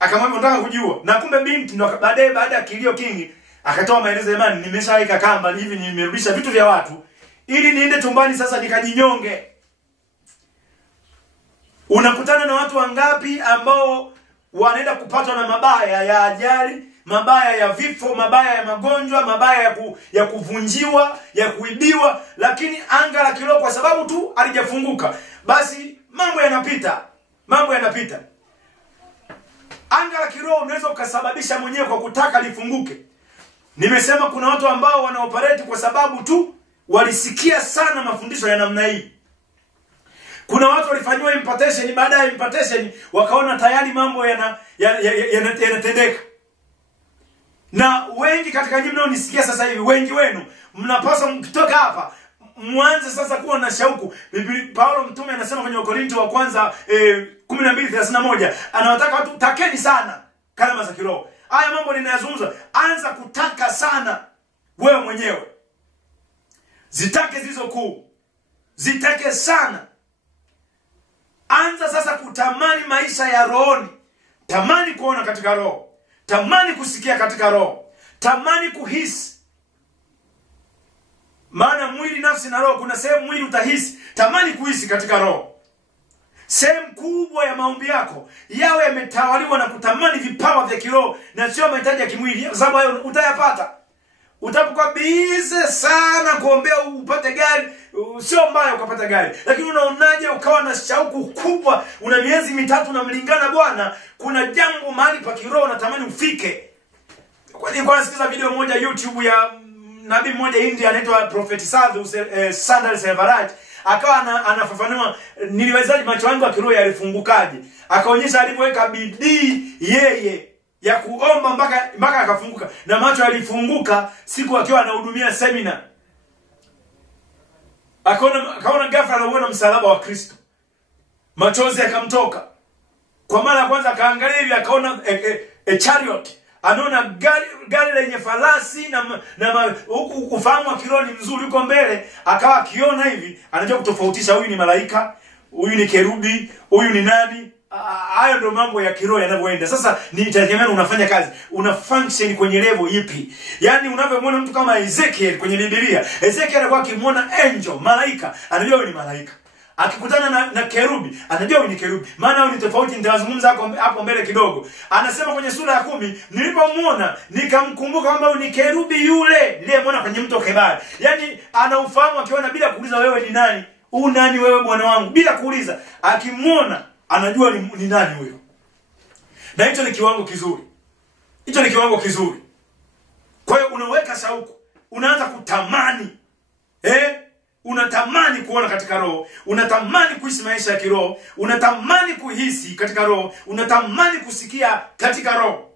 Akamwambia nataka kujua. Na kumbe binti ndo baadaye baada ya kilio kingi akatoa maelezo, jamani nimeshaika kamba hivi, nimerudisha vitu vya watu ili niende chumbani sasa nikajinyonge. Unakutana na watu wangapi ambao wanaenda kupatwa na mabaya ya ajali, mabaya ya vifo, mabaya ya magonjwa, mabaya ya kuvunjiwa, ya kuibiwa. Lakini anga la kiroho kwa sababu tu halijafunguka, basi mambo yanapita. Anga la kiroho unaweza ukasababisha mwenyewe kwa kutaka lifunguke. Nimesema kuna watu ambao wanaoperate kwa sababu tu walisikia sana mafundisho ya namna hii. Kuna watu walifanywa impartation, baada ya impartation wakaona tayari mambo yanatendeka. Na wengi katika nyinyi mnaonisikia sasa hivi, wengi wenu mnapaswa mkitoka hapa mwanze sasa kuwa na shauku. Paulo mtume anasema kwenye Wakorintho wa kwanza 12:31, anawataka watu takeni sana karama za kiroho. Haya mambo ninayazungumza, anza kutaka sana wewe mwenyewe. Zitake zilizo kuu. Zitake sana. Anza sasa kutamani maisha ya rohoni. Tamani kuona katika roho. Tamani kusikia katika roho. Tamani kuhisi. Maana mwili, nafsi na roho, kuna sehemu mwili utahisi. Tamani kuhisi katika roho. Sehemu kubwa ya maombi yako yawe yametawaliwa na kutamani vipawa vya kiroho na sio mahitaji ya kimwili, kwa sababu hayo utayapata. Utapokuwa bize sana kuombea upate gari, sio mbaya ukapata gari. Lakini unaonaje ukawa na shauku kubwa, una miezi 3 na mlingana Bwana, kuna jambo mahali pa kiroho natamani ufike. Kwa nini nasikiza video moja YouTube ya nabii mmoja India anaitwa Prophet Sandal Selvaraj, akawa anafafanua niliwezaje macho yangu ya kiroho yalifungukaje. Akaonyesha alivyoweka bidii yeye ya kuomba mpaka akafunguka, na macho yalifunguka siku akiwa anahudumia seminar. Akaona ghafla anaona msalaba wa Kristo. Machozi yakamtoka. Kwa mara ya kwanza akaangalia hivi, akaona chariot. Anaona gari lenye farasi na ufahamu wa kiroho ni mzuri uko mbele. Akawa akiona hivi, anajua kutofautisha huyu ni malaika, huyu ni kerubi, huyu ni nani. Hayo ndio mambo ya kiroho yanavyoenda. Sasa ni itategemea unafanya kazi, una function kwenye level ipi. Yaani unavyomwona mtu kama Ezekiel kwenye Biblia, Ezekiel alikuwa akimwona angel, malaika, anajua huyu ni malaika. Akikutana na kerubi, anajua huyu ni kerubi. Maana huyu ni tofauti, nitazungumza hapo mbele kidogo. Anasema kwenye sura ya 10, nilipomuona nikamkumbuka kwamba huyu ni kerubi yule niliyemwona kwenye mto Kebari. Yaani anaufahamu akiona bila kuuliza wewe ni nani? Nani wewe bwana wangu? Bila kuuliza, akimwona anajua ni nani huyo. Na hicho ni kiwango kizuri. Hicho ni kiwango kizuri. Kwa hiyo unaweka shauku, unaanza kutamani. Unatamani kuona katika roho, unatamani kuishi maisha ya kiroho, unatamani kuhisi katika roho, unatamani kusikia katika roho.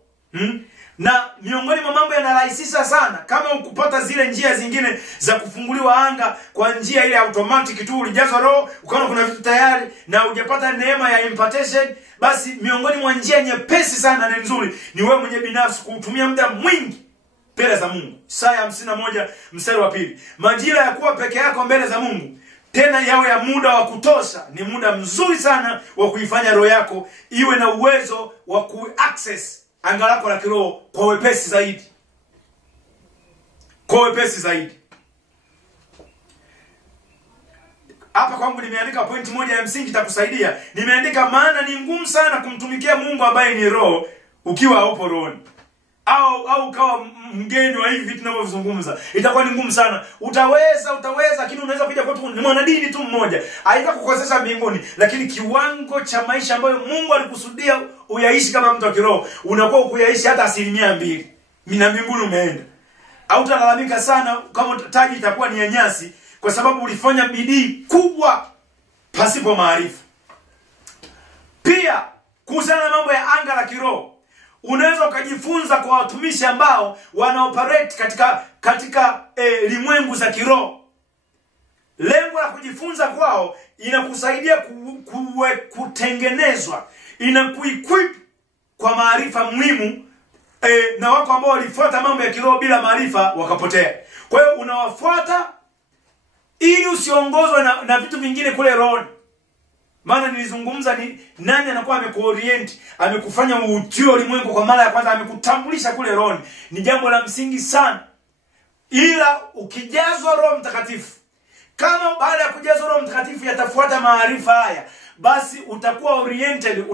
Na miongoni mwa mambo yanarahisisha sana kama ukupata zile njia zingine za kufunguliwa anga kwa njia ile automatic tu, ulijazwa roho, ukaona kuna vitu tayari na hujapata neema ya impartation, basi miongoni mwa njia nyepesi sana na nzuri ni wewe mwenye binafsi kutumia muda mwingi mbele za Mungu. Isaya 51:2. Majira ya kuwa peke yako mbele za Mungu, tena yawe ya muda wa kutosha, ni muda mzuri sana wa kuifanya roho yako iwe na uwezo wa ku-access anga lako la kiroho kwa wepesi zaidi. Kwa wepesi zaidi. Hapa kwangu nimeandika point moja ya msingi itakusaidia. Nimeandika maana ni ngumu sana kumtumikia Mungu ambaye ni roho ukiwa haupo rohoni. Au kawa mgeni wa hivi tunavyozungumza. Itakuwa ni ngumu sana. Utaweza lakini unaweza kuja kwetu ni mwanadini tu mmoja. Haita kukosesha mbinguni, lakini kiwango cha maisha ambayo Mungu alikusudia uyaishi kama mtu wa kiroho, unakuwa ukuyaishi hata 2%. Mina mbinguni umeenda. Hautalalamika sana kama taji itakuwa ni ya nyasi, kwa sababu ulifanya bidii kubwa pasipo maarifa. Pia kuhusiana na mambo ya anga la kiroho, unaweza ukajifunza kwa watumishi ambao wanaoperate katika limwengu za kiroho. Lengo la kujifunza kwao inakusaidia kutengenezwa, inakuequip kwa maarifa muhimu, na wako ambao walifuata mambo ya kiroho bila maarifa wakapotea. Kwa hiyo unawafuata ili usiongozwe na vitu vingine kule rohoni. Maana nilizungumza ni nani anakuwa amekuorient, amekufanya ujue ulimwengu kwa mara ya kwanza, amekutambulisha kule rohoni. Ni jambo la msingi sana. Ila ukijazwa Roho Mtakatifu, Kama baada ya kujazwa Roho Mtakatifu yatafuata maarifa haya, basi utakuwa oriented,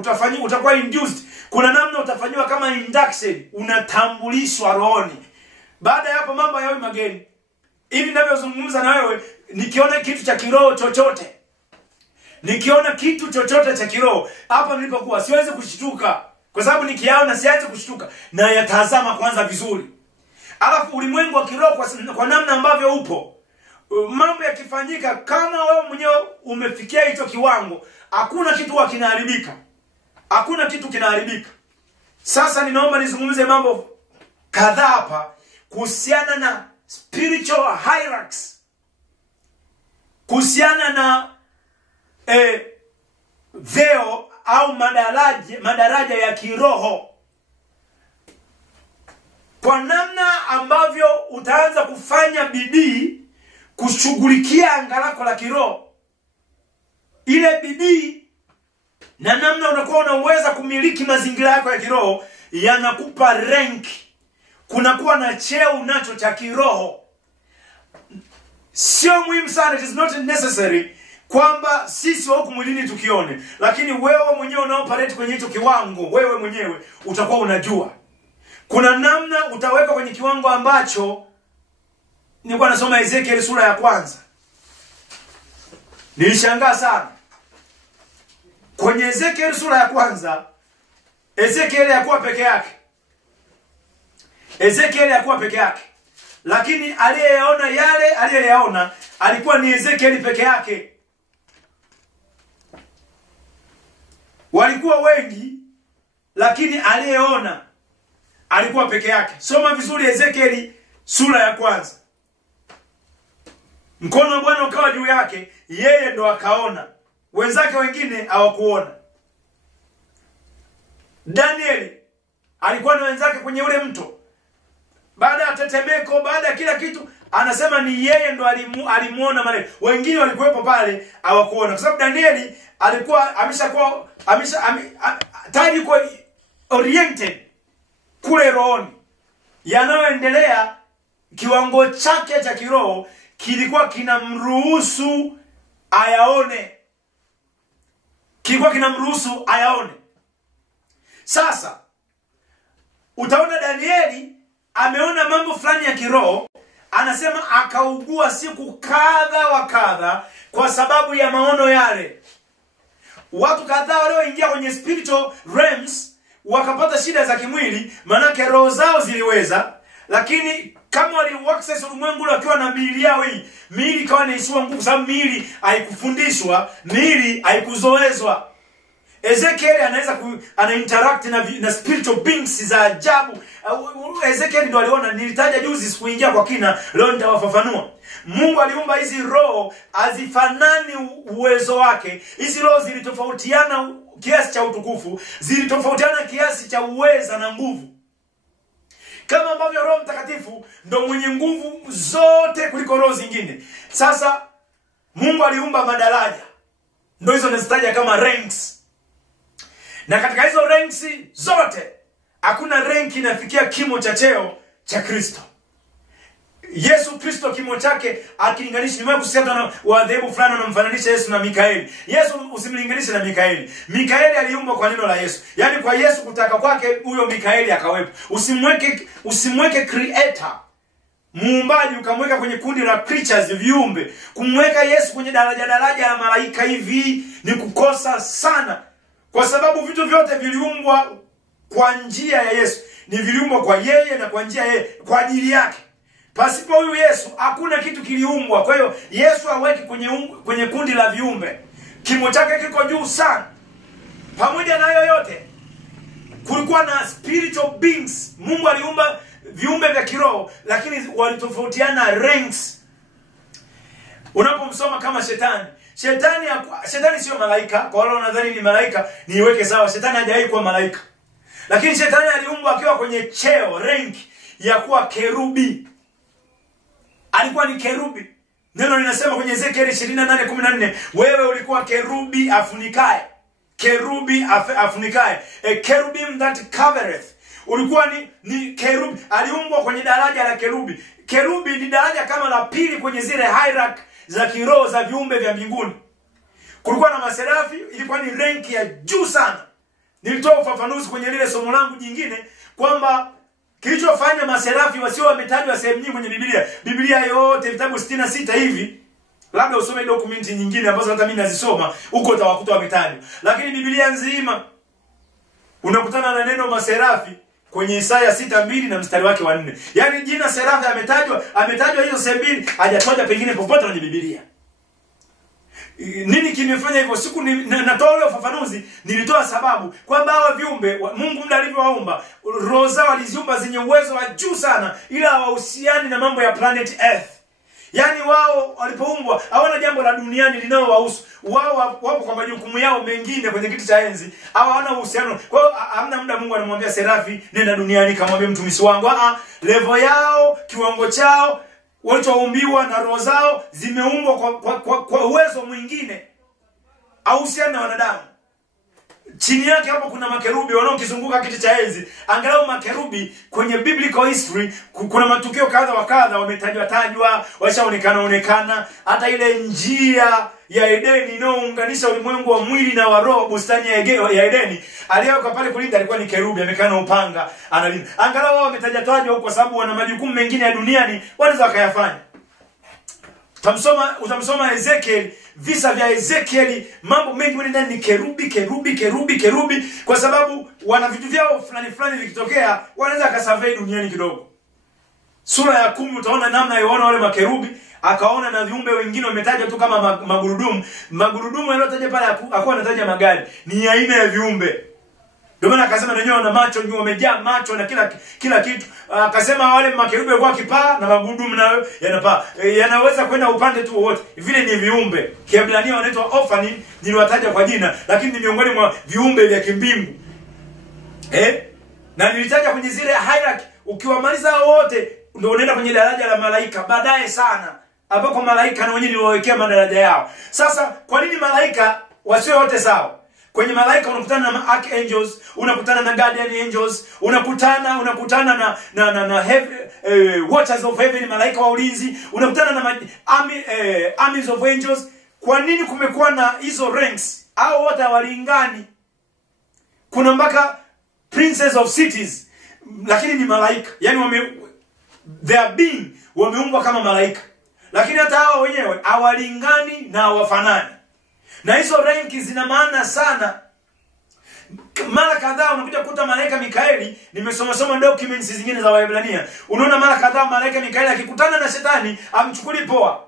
utakuwa induced. Kuna namna utafanywa kama induction, unatambulishwa rohoni. Baada ya hapo mambo yawe mageni. Hivi ninavyozungumza na wewe, nikiona kitu cha kiroho chochote, nikiona kitu chochote cha kiroho, hapa nilipokuwa siwezi kushtuka, kwa sababu nikiaona sianze kushtuka, na yatazama kwanza vizuri. Alafu ulimwengu wa kiroho kwa namna ambavyo upo, mambo yakifanyika, kama wewe mwenyewe umefikia hicho kiwango, hakuna kitu kinaharibika. Hakuna kitu kinaharibika. Sasa ninaomba nizungumze mambo kadhaa hapa kuhusiana na spiritual hierarchies, kuhusiana na vyeo au madaraja ya kiroho, kwa namna ambavyo utaanza kufanya bidii kushughulikia anga lako la kiroho. Ile bidii na namna unakuwa unaweza kumiliki mazingira yako ya kiroho yanakupa rank. Kunakuwa na cheo unacho cha kiroho. Sio muhimu sana, it is not necessary kwamba sisi wa huku mwilini tukione, lakini wewe mwenyewe unaoperate kwenye hicho kiwango, wewe mwenyewe utakuwa unajua. Kuna namna utaweka kwenye kiwango ambacho, nilikuwa nasoma Ezekiel sura ya 1. Nilishangaa sana. Kwenye Ezekiel sura ya 1, Ezekiel hakuwa peke yake. Ezekiel hakuwa peke yake. Lakini aliyeyaona yale aliyeyaona alikuwa ni Ezekiel peke yake. Walikuwa wengi, lakini aliyeona alikuwa peke yake. Soma vizuri Ezekiel sura ya 1. Mkono wa Bwana ukawa juu yake, yeye ndo akaona, wenzake wengine hawakuona. Danieli alikuwa na wenzake kwenye ule mto. Baada ya tetemeko, baada ya kila kitu, anasema ni yeye ndo alimuona malaika. Wengine walikuwepo pale hawakuona, kwa sababu Danieli alikuwa tayari kwa oriented kule rohoni. Yanayoendelea, kiwango chake cha kiroho kilikuwa kinamruhusu ayaone. Kilikuwa kinamruhusu ayaone. Sasa utaona Danieli ameona mambo fulani ya kiroho, anasema akaugua siku kadha wa kadha kwa sababu ya maono yale. Watu kadhaa walioingia kwenye spiritual realms wakapata shida za kimwili, manake roho zao ziliweza, lakini kama wali-access ulimwengu wakiwa na miili yao hii, miili ikawa inaishiwa nguvu, sababu miili haikufundishwa, miili haikuzoezwa. Ezekiel ana interact na spiritual beings za ajabu. Ezekiel ndo aliona, nilitaja juzi sikuingia kwa kina, leo nitawafafanua. Mungu aliumba hizi roho azifanani uwezo wake. Hizi roho zilitofautiana kiasi cha utukufu, zilitofautiana kiasi cha uweza na nguvu. Kama ambavyo Roho Mtakatifu ndo mwenye nguvu zote kuliko roho zingine. Sasa Mungu aliumba madaraja. Ndo hizo nazitaja kama ranks. Na katika hizo ranks zote, hakuna rank inafikia kimo cha cheo cha Kristo. Yesu Kristo kimo chake akilinganisha, nimewahi kusikia na wadhehebu fulani wanamfananisha Yesu na Mikaeli. Yesu usimlinganishe na Mikaeli. Mikaeli aliumbwa kwa neno la Yesu. Yaani kwa Yesu kutaka kwake huyo Mikaeli akawepo. Usimweke creator, muumbaji, ukamweka kwenye kundi la creatures, viumbe. Kumweka Yesu kwenye daraja la malaika hivi ni kukosa sana. Kwa sababu vitu vyote viliumbwa kwa njia ya Yesu. Ni viliumbwa kwa yeye na kwa njia yeye, kwa ajili yake. Pasipo huyu Yesu hakuna kitu kiliumbwa. Kwa hiyo Yesu haweki kwenye kundi la viumbe. Kimo chake kiko juu sana. Pamoja na yoyote, kulikuwa na spiritual beings. Mungu aliumba viumbe vya kiroho, lakini walitofautiana ranks. Unapomsoma kama Shetani sio malaika. Kwa wale wanadhani ni malaika, niweke sawa, Shetani hajawahi kuwa malaika. Lakini Shetani aliumbwa akiwa kwenye cheo, rank ya kuwa kerubi. Alikuwa ni kerubi. Neno linasema kwenye Ezekiel 28:14, wewe ulikuwa kerubi afunikaye. Kerubi afunikaye. A cherubim that covereth. Ulikuwa ni kerubi. Aliumbwa kwenye daraja la kerubi. Kerubi ni daraja kama la pili kwenye zile hierarchy za kiroho za viumbe vya mbinguni. Kulikuwa na maserafi, ilikuwa ni rank ya juu sana. Nilitoa ufafanuzi kwenye lile somo langu jingine kwamba kilichofanya maserafi wasio wametajwa sehemu nyingi kwenye Biblia. Biblia yote vitabu 66 hivi, labda usome dokumenti nyingine ambazo hata mimi nazisoma, huko utawakuta wametajwa. Lakini Biblia nzima unakutana na neno maserafi kwenye Isaya 6:2 na mstari wake wa 4. Yaani jina serafi ametajwa hizo sehemu mbili, hajataja pengine popote kwenye Biblia. Nini kimefanya hivyo? Siku natoa ule ufafanuzi, nilitoa sababu kwamba hao viumbe Mungu muda alivyowaumba, roho zao aliziumba zenye uwezo wa juu sana, ila hawahusiani na mambo ya planet Earth. Yaani wao walipoumbwa hawana jambo la duniani linalowahusu. Wao wapo kwa majukumu yao mengine kwenye kiti cha enzi. Hawana uhusiano. Kwa hiyo hamna muda Mungu anamwambia serafi nenda duniani kamwambie mtumishi wangu. Level yao, kiwango chao, walichoumbiwa na roho zao zimeumbwa kwa uwezo mwingine. Hauhusiani na wanadamu. Chini yake hapo kuna makerubi wanaokizunguka kiti cha enzi. Angalau makerubi kwenye biblical history kuna matukio kadha wa kadha wametajwa, washaonekana. Hata ile njia ya Edeni inayounganisha ulimwengu wa mwili na wa roho, bustani ya Edeni, aliyeweka pale kulinda alikuwa ni kerubi, amekaa na upanga analinda. Angalau wao wametajwa huko kwa sababu wana majukumu mengine ya duniani wanaweza wakayafanya. Utamsoma Ezekiel, visa vya Ezekiel, mambo mengi wale ndani ni kerubi kwa sababu wana vitu vyao fulani vikitokea wanaweza kasurvey duniani kidogo. Sura ya 10 utaona namna yaona wale makerubi, akaona na viumbe wengine wametajwa tu kama magurudumu yaliyotaja pale akawa anataja magari, ni aina ya viumbe. Ndio maana akasema wenyewe wana macho, ni wamejaa macho na kila kitu. Akasema wale makerubi walikuwa kipaa na magurudumu nayo yanapaa. Yanaweza kwenda upande tu wote. Vile ni viumbe. Kiebrania wanaitwa Ophani, niliwataja kwa jina, lakini ni miongoni mwa viumbe vya kimbingu. Na nilitaja kwenye zile hierarchy, ukiwamaliza wote ndio unaenda kwenye daraja la malaika baadaye sana, ambapo malaika na wenyewe niwawekea madaraja yao. Sasa kwa nini malaika wasio wote sawa? Kwenye malaika unakutana na archangels, unakutana na guardian angels, unakutana na watchers of heaven, malaika wa ulinzi, unakutana na armies of angels. Kwa nini kumekuwa na hizo ranks? Hao wote hawalingani. Kuna mpaka princes of cities, lakini ni malaika. Yaani they are being wameumbwa kama malaika. Lakini hata hao wenyewe hawalingani na hawafanani. Na hizo ranki zina maana sana. Mara kadhaa unakuja kukuta malaika Mikaeli, nimesoma documents zingine za Waebrania. Unaona mara kadhaa malaika Mikaeli akikutana na shetani amchukuli poa.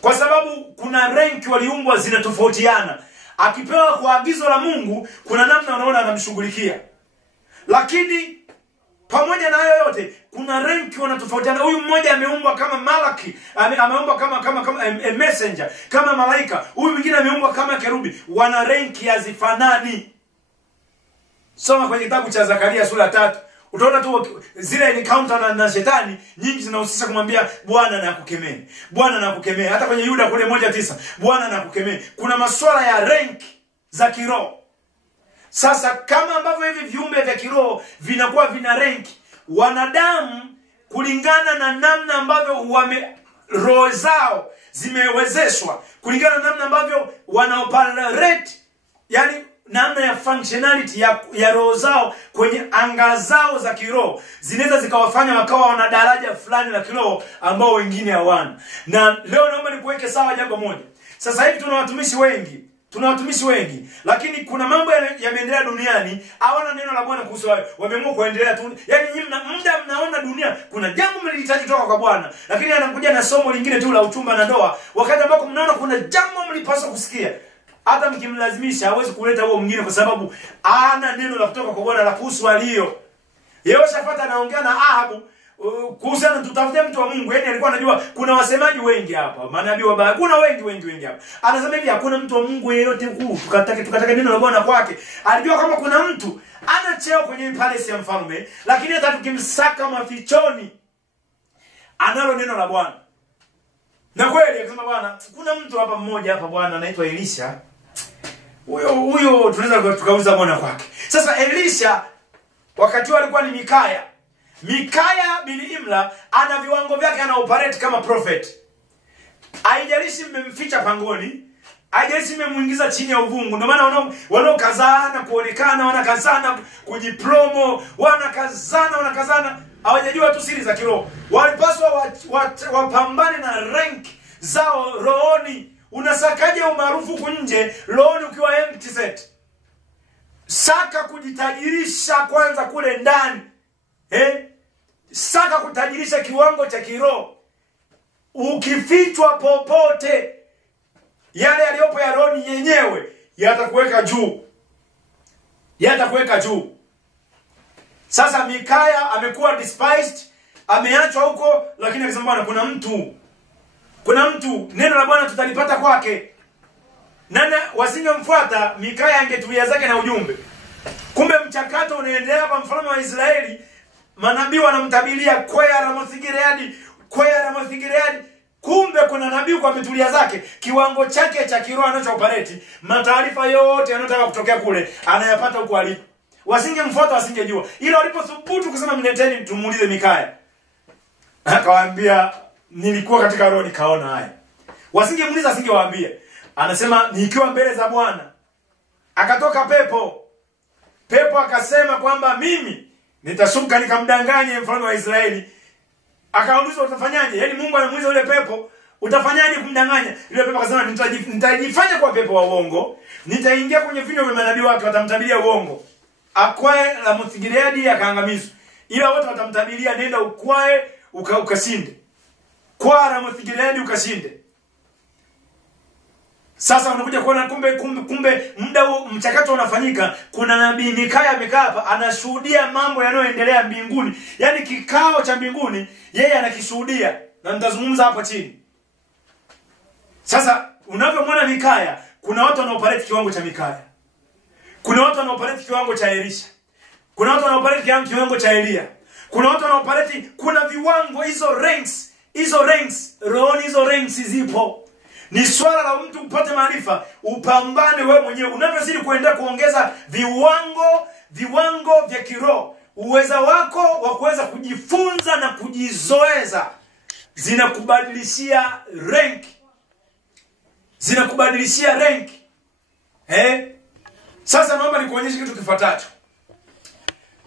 Kwa sababu kuna ranki waliumbwa zinatofautiana. Akipewa kwa agizo la Mungu, kuna namna unaona anamshughulikia. Lakini pamoja na hayo yote kuna rank wanatofautiana. Huyu mmoja ameumbwa kama malaki, ameumbwa kama messenger, kama malaika. Huyu mwingine ameumbwa kama kerubi. Wana rank hazifanani. Soma kwenye kitabu cha Zakaria sura 3. Utaona tu zile encounter na shetani nyingi zinahusisha kumwambia Bwana nakukemea. Bwana nakukemea. Hata kwenye Yuda kule 1:9, Bwana nakukemea. Kuna masuala ya rank za kiroho. Sasa kama ambavyo hivi viumbe vya kiroho vinakuwa vina rank, wanadamu kulingana na namna ambavyo roho zao zimewezeshwa, kulingana na namna ambavyo wanaoperate, yani namna ya functionality ya roho zao kwenye anga zao za kiroho, zinaweza zikawafanya wakawa wana daraja fulani la kiroho ambao wengine hawana. Na leo naomba nikuweke sawa jambo moja. Sasa hivi tuna watumishi wengi, lakini kuna mambo yameendelea duniani, hawana neno la Bwana kuhusu hayo. Wameamua kuendelea tu. Yaani nyinyi mnaona dunia kuna jambo mlihitaji kutoka kwa Bwana, lakini anakuja na somo lingine tu la uchumba na ndoa, wakati ambako mnaona kuna jambo mlipaswa kusikia. Hata mkimlazimisha hawezi kuleta huo mwingine, kwa sababu hana neno la kutoka kwa Bwana la kuhusu alio. Yehoshafati anaongea na Ahabu kuhusiana tutafutie mtu wa Mungu. Yaani alikuwa anajua kuna wasemaji wengi hapa, manabii wabaya, kuna wengi hapa. Anasema hivi hakuna mtu wa Mungu yeyote huku tukataka neno la Bwana kwake. Alijua kama kuna mtu ana cheo kwenye palace ya mfalme, lakini hata tukimsaka mafichoni analo neno la Bwana. Na kweli akasema Bwana, kuna mtu hapa mmoja hapa Bwana anaitwa Elisha. Huyo tunaweza tukauza Bwana kwake. Sasa Elisha wakati alikuwa ni Mikaya bin Imla, ana viwango vyake, ana operate kama prophet. Haijalishi mmemficha pangoni, haijalishi mmemuingiza chini ya uvungu. Ndio maana wanaokazana kuonekana, wanakazana kujipromo, wanakazana, hawajajua tu siri za kiroho. Walipaswa wapambane na rank zao rohoni. Unasakaje umaarufu kunje, rohoni ukiwa empty set? Saka kujitajirisha kwanza kule ndani. Saka kutajirisha kiwango cha kiroho. Ukifichwa popote, yale yaliyopo ya rohoni yenyewe yatakuweka juu. Sasa Mikaya amekuwa despised, ameachwa huko, lakini akisema Bwana kuna mtu neno la Bwana tutalipata kwake. Nana wasingemfuata, Mikaya angetulia zake na ujumbe. Kumbe mchakato unaendelea hapa. Mfalme wa Israeli, manabii wanamtabiria kwea Ramoth-Gileadi. Kumbe kuna nabii kwa ametulia zake, kiwango chake cha kiroho anacho-operate, mataarifa yote yanayotaka kutokea kule anayapata huko alipo. Wasingemfuata, wasingejua. Ila walipothubutu kusema mleteni tumuulize Mikaya, akawaambia nilikuwa katika roho nikaona haya. Wasingemuuliza, asingewaambia. Anasema nikiwa mbele za Bwana akatoka pepo akasema kwamba mimi nitashuka nikamdanganye mfalme wa Israeli. Akaulizwa utafanyaje? Yaani Mungu anamuuliza yule pepo, utafanyaje kumdanganya? Yule pepo akasema nitajifanya kwa pepo wa uongo, nitaingia kwenye vinywa vya manabii wake, watamtabiria uongo. Akwae Ramoth-Gileadi akaangamizwa. Ila wote watamtabiria nenda ukwae ukashinde. Kwa Ramoth-Gileadi ukashinde. Sasa unakuja kuona kumbe muda huo mchakato unafanyika. Kuna nabii Mikaya amekaa hapa anashuhudia mambo yanayoendelea mbinguni. Yaani kikao cha mbinguni yeye anakishuhudia, na nitazungumza hapa chini. Sasa unavyomwona Mikaya, kuna watu wanaoperate kiwango cha Mikaya. Kuna watu wanaoperate kiwango cha Elisha. Kuna watu wanaoperate kiwango cha Elia. Kuna watu wanaoperate, kuna viwango, hizo ranks, rohoni hizo ranks zipo. Ni swala la mtu upate maarifa, upambane wewe mwenyewe. Unavyozidi kuendelea kuongeza viwango vya kiroho, uweza wako wa kuweza kujifunza na kujizoeza zinakubadilishia rank. Sasa naomba nikuonyeshe kitu kifuatacho.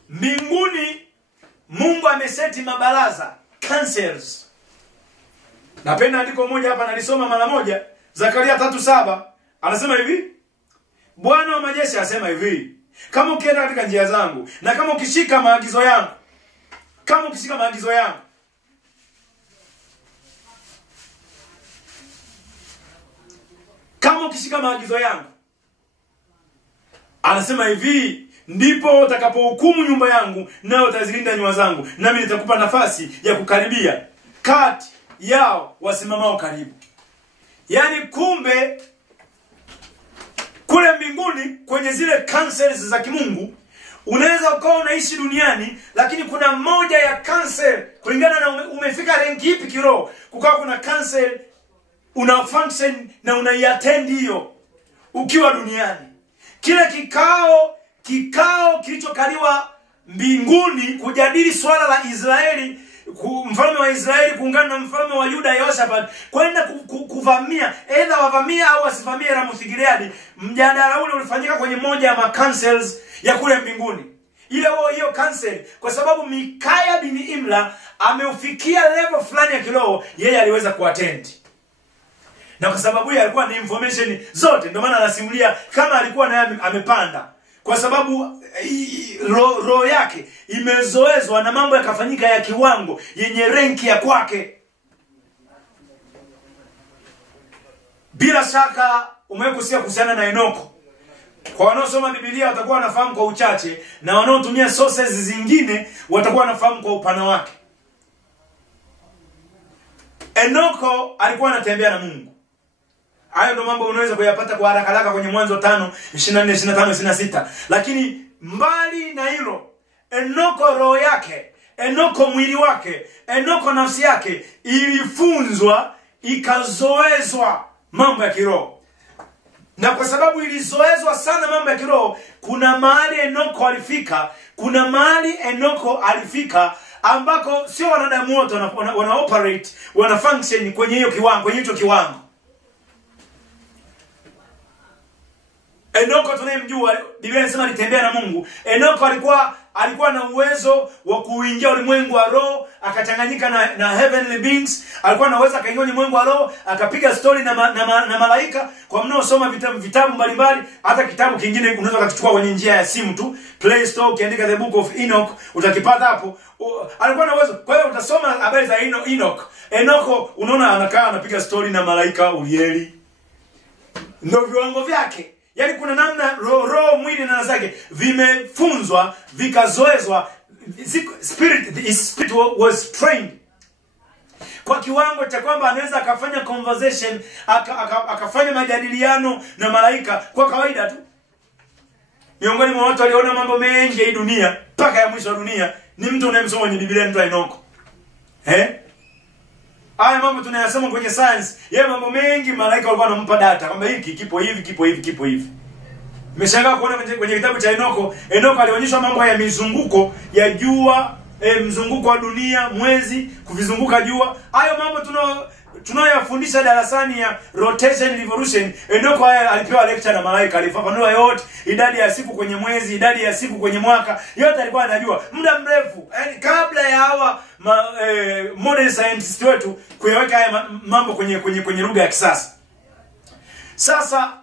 Mbinguni Mungu ameseti mabaraza, councils. Napenda andiko moja hapa nalisoma mara moja, Zakaria 3:7. Anasema hivi, Bwana wa majeshi asema hivi, kama ukienda katika njia zangu na kama ukishika maagizo yangu, anasema hivi, ndipo utakapohukumu nyumba yangu na utazilinda nyua zangu, nami nitakupa nafasi ya kukaribia kati yao wasimamao karibu. Yaani kumbe kule mbinguni kwenye zile councils za kimungu, unaweza ukawa unaishi duniani, lakini kuna moja ya council kulingana na umefika rank ipi kiroho. Kukawa kuna council una function na unaiattend hiyo ukiwa duniani. Kile kikao kilichokaliwa mbinguni kujadili swala la Israeli, mfalme wa Israeli kuungana na mfalme wa Yuda Yehoshafat kwenda kuvamia, aidha wavamia au wasivamie Ramoth-Gileadi. Mjadala ule ulifanyika kwenye moja ya councils ya kule mbinguni. Hiyo council, kwa sababu Mikaya bin Imla ameufikia level fulani ya kiroho, yeye aliweza kuattend. Na kwa sababu yeye alikuwa na information zote, ndio maana anasimulia kama alikuwa naye amepanda. Kwa sababu roho yake imezoezwa na mambo yakafanyika ya kiwango yenye renki ya kwake. Bila shaka umekusikia kuhusiana na Enoko. Kwa wanaosoma Biblia watakuwa wanafahamu kwa uchache, na wanaotumia sources zingine watakuwa wanafahamu kwa upana wake. Enoko alikuwa anatembea na Mungu. Hayo ndio mambo unaweza kuyapata kwa haraka kwenye Mwanzo 5:24, 25, 26. Lakini mbali na hilo, Enoko roho yake, Enoko mwili wake, Enoko nafsi yake ilifunzwa, ikazoezwa mambo ya kiroho. Na kwa sababu ilizoezwa sana mambo ya kiroho, kuna mahali Enoko alifika ambako sio wanadamu wote wana operate, wana function kwenye hiyo kiwango, kwenye hicho kiwango. Enoko tunayemjua, Biblia inasema alitembea na Mungu. Enoko alikuwa na uwezo wa kuingia ulimwengu wa roho, akachanganyika na heavenly beings. Alikuwa na uwezo akaingia ulimwengu wa roho, akapiga story na malaika. Kwa mnaosoma vitabu mbalimbali, hata kitabu kingine unaweza kuchukua kwenye njia ya simu tu, Play Store, ukiandika The Book of Enoch utakipata hapo. Alikuwa na uwezo. Kwa hiyo utasoma habari za Enoch. Enoko unaona anakaa anapiga story na malaika Urieli. Ndio viwango vyake. Yaani kuna namna roho, mwili na zake vimefunzwa, vikazoezwa. Spirit was trained kwa kiwango cha kwamba anaweza akafanya conversation, akafanya majadiliano na malaika kwa kawaida tu. Miongoni mwa watu waliona mambo mengi ya dunia mpaka ya mwisho wa dunia ni mtu unayemsoma kwenye Biblia, mtu Enoko. Haya mambo tunayasoma kwenye science. Yeye mambo mengi malaika walikuwa wanampa data kwamba hiki kipo hivi, kipo hivi, kipo hivi. Nimeshangaa kuona kwenye kitabu cha Enoko alionyeshwa mambo ya mizunguko ya jua, mzunguko wa dunia, mwezi kuvizunguka jua. Hayo mambo tunayoyafundisha darasani ya rotation revolution. Enoko alipewa lecture na malaika, alifafanua yote, idadi ya siku kwenye mwezi, idadi ya siku kwenye mwaka, yote alikuwa anajua muda mrefu. Yaani kabla ya hawa modern scientists wetu kuyaweka haya mambo kwenye lugha ya kisasa. Sasa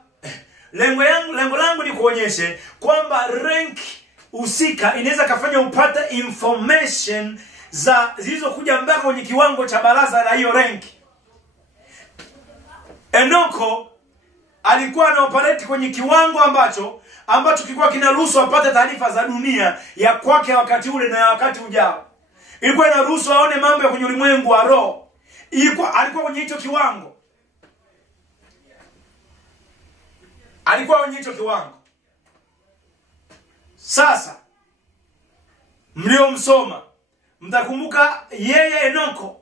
lengo langu ni kuonyeshe kwamba rank husika inaweza kafanya upata information zilizokuja mpaka kwenye kiwango cha baraza la hiyo rank. Enoko alikuwa anaoperate kwenye kiwango ambacho kilikuwa kinaruhusu apate taarifa za dunia ya kwake wakati ule na wakati ujao. Ilikuwa inaruhusu aone mambo ya kwenye ulimwengu wa roho. Alikuwa kwenye hicho kiwango. Alikuwa kwenye hicho kiwango. Sasa mliomsoma mtakumbuka yeye Enoko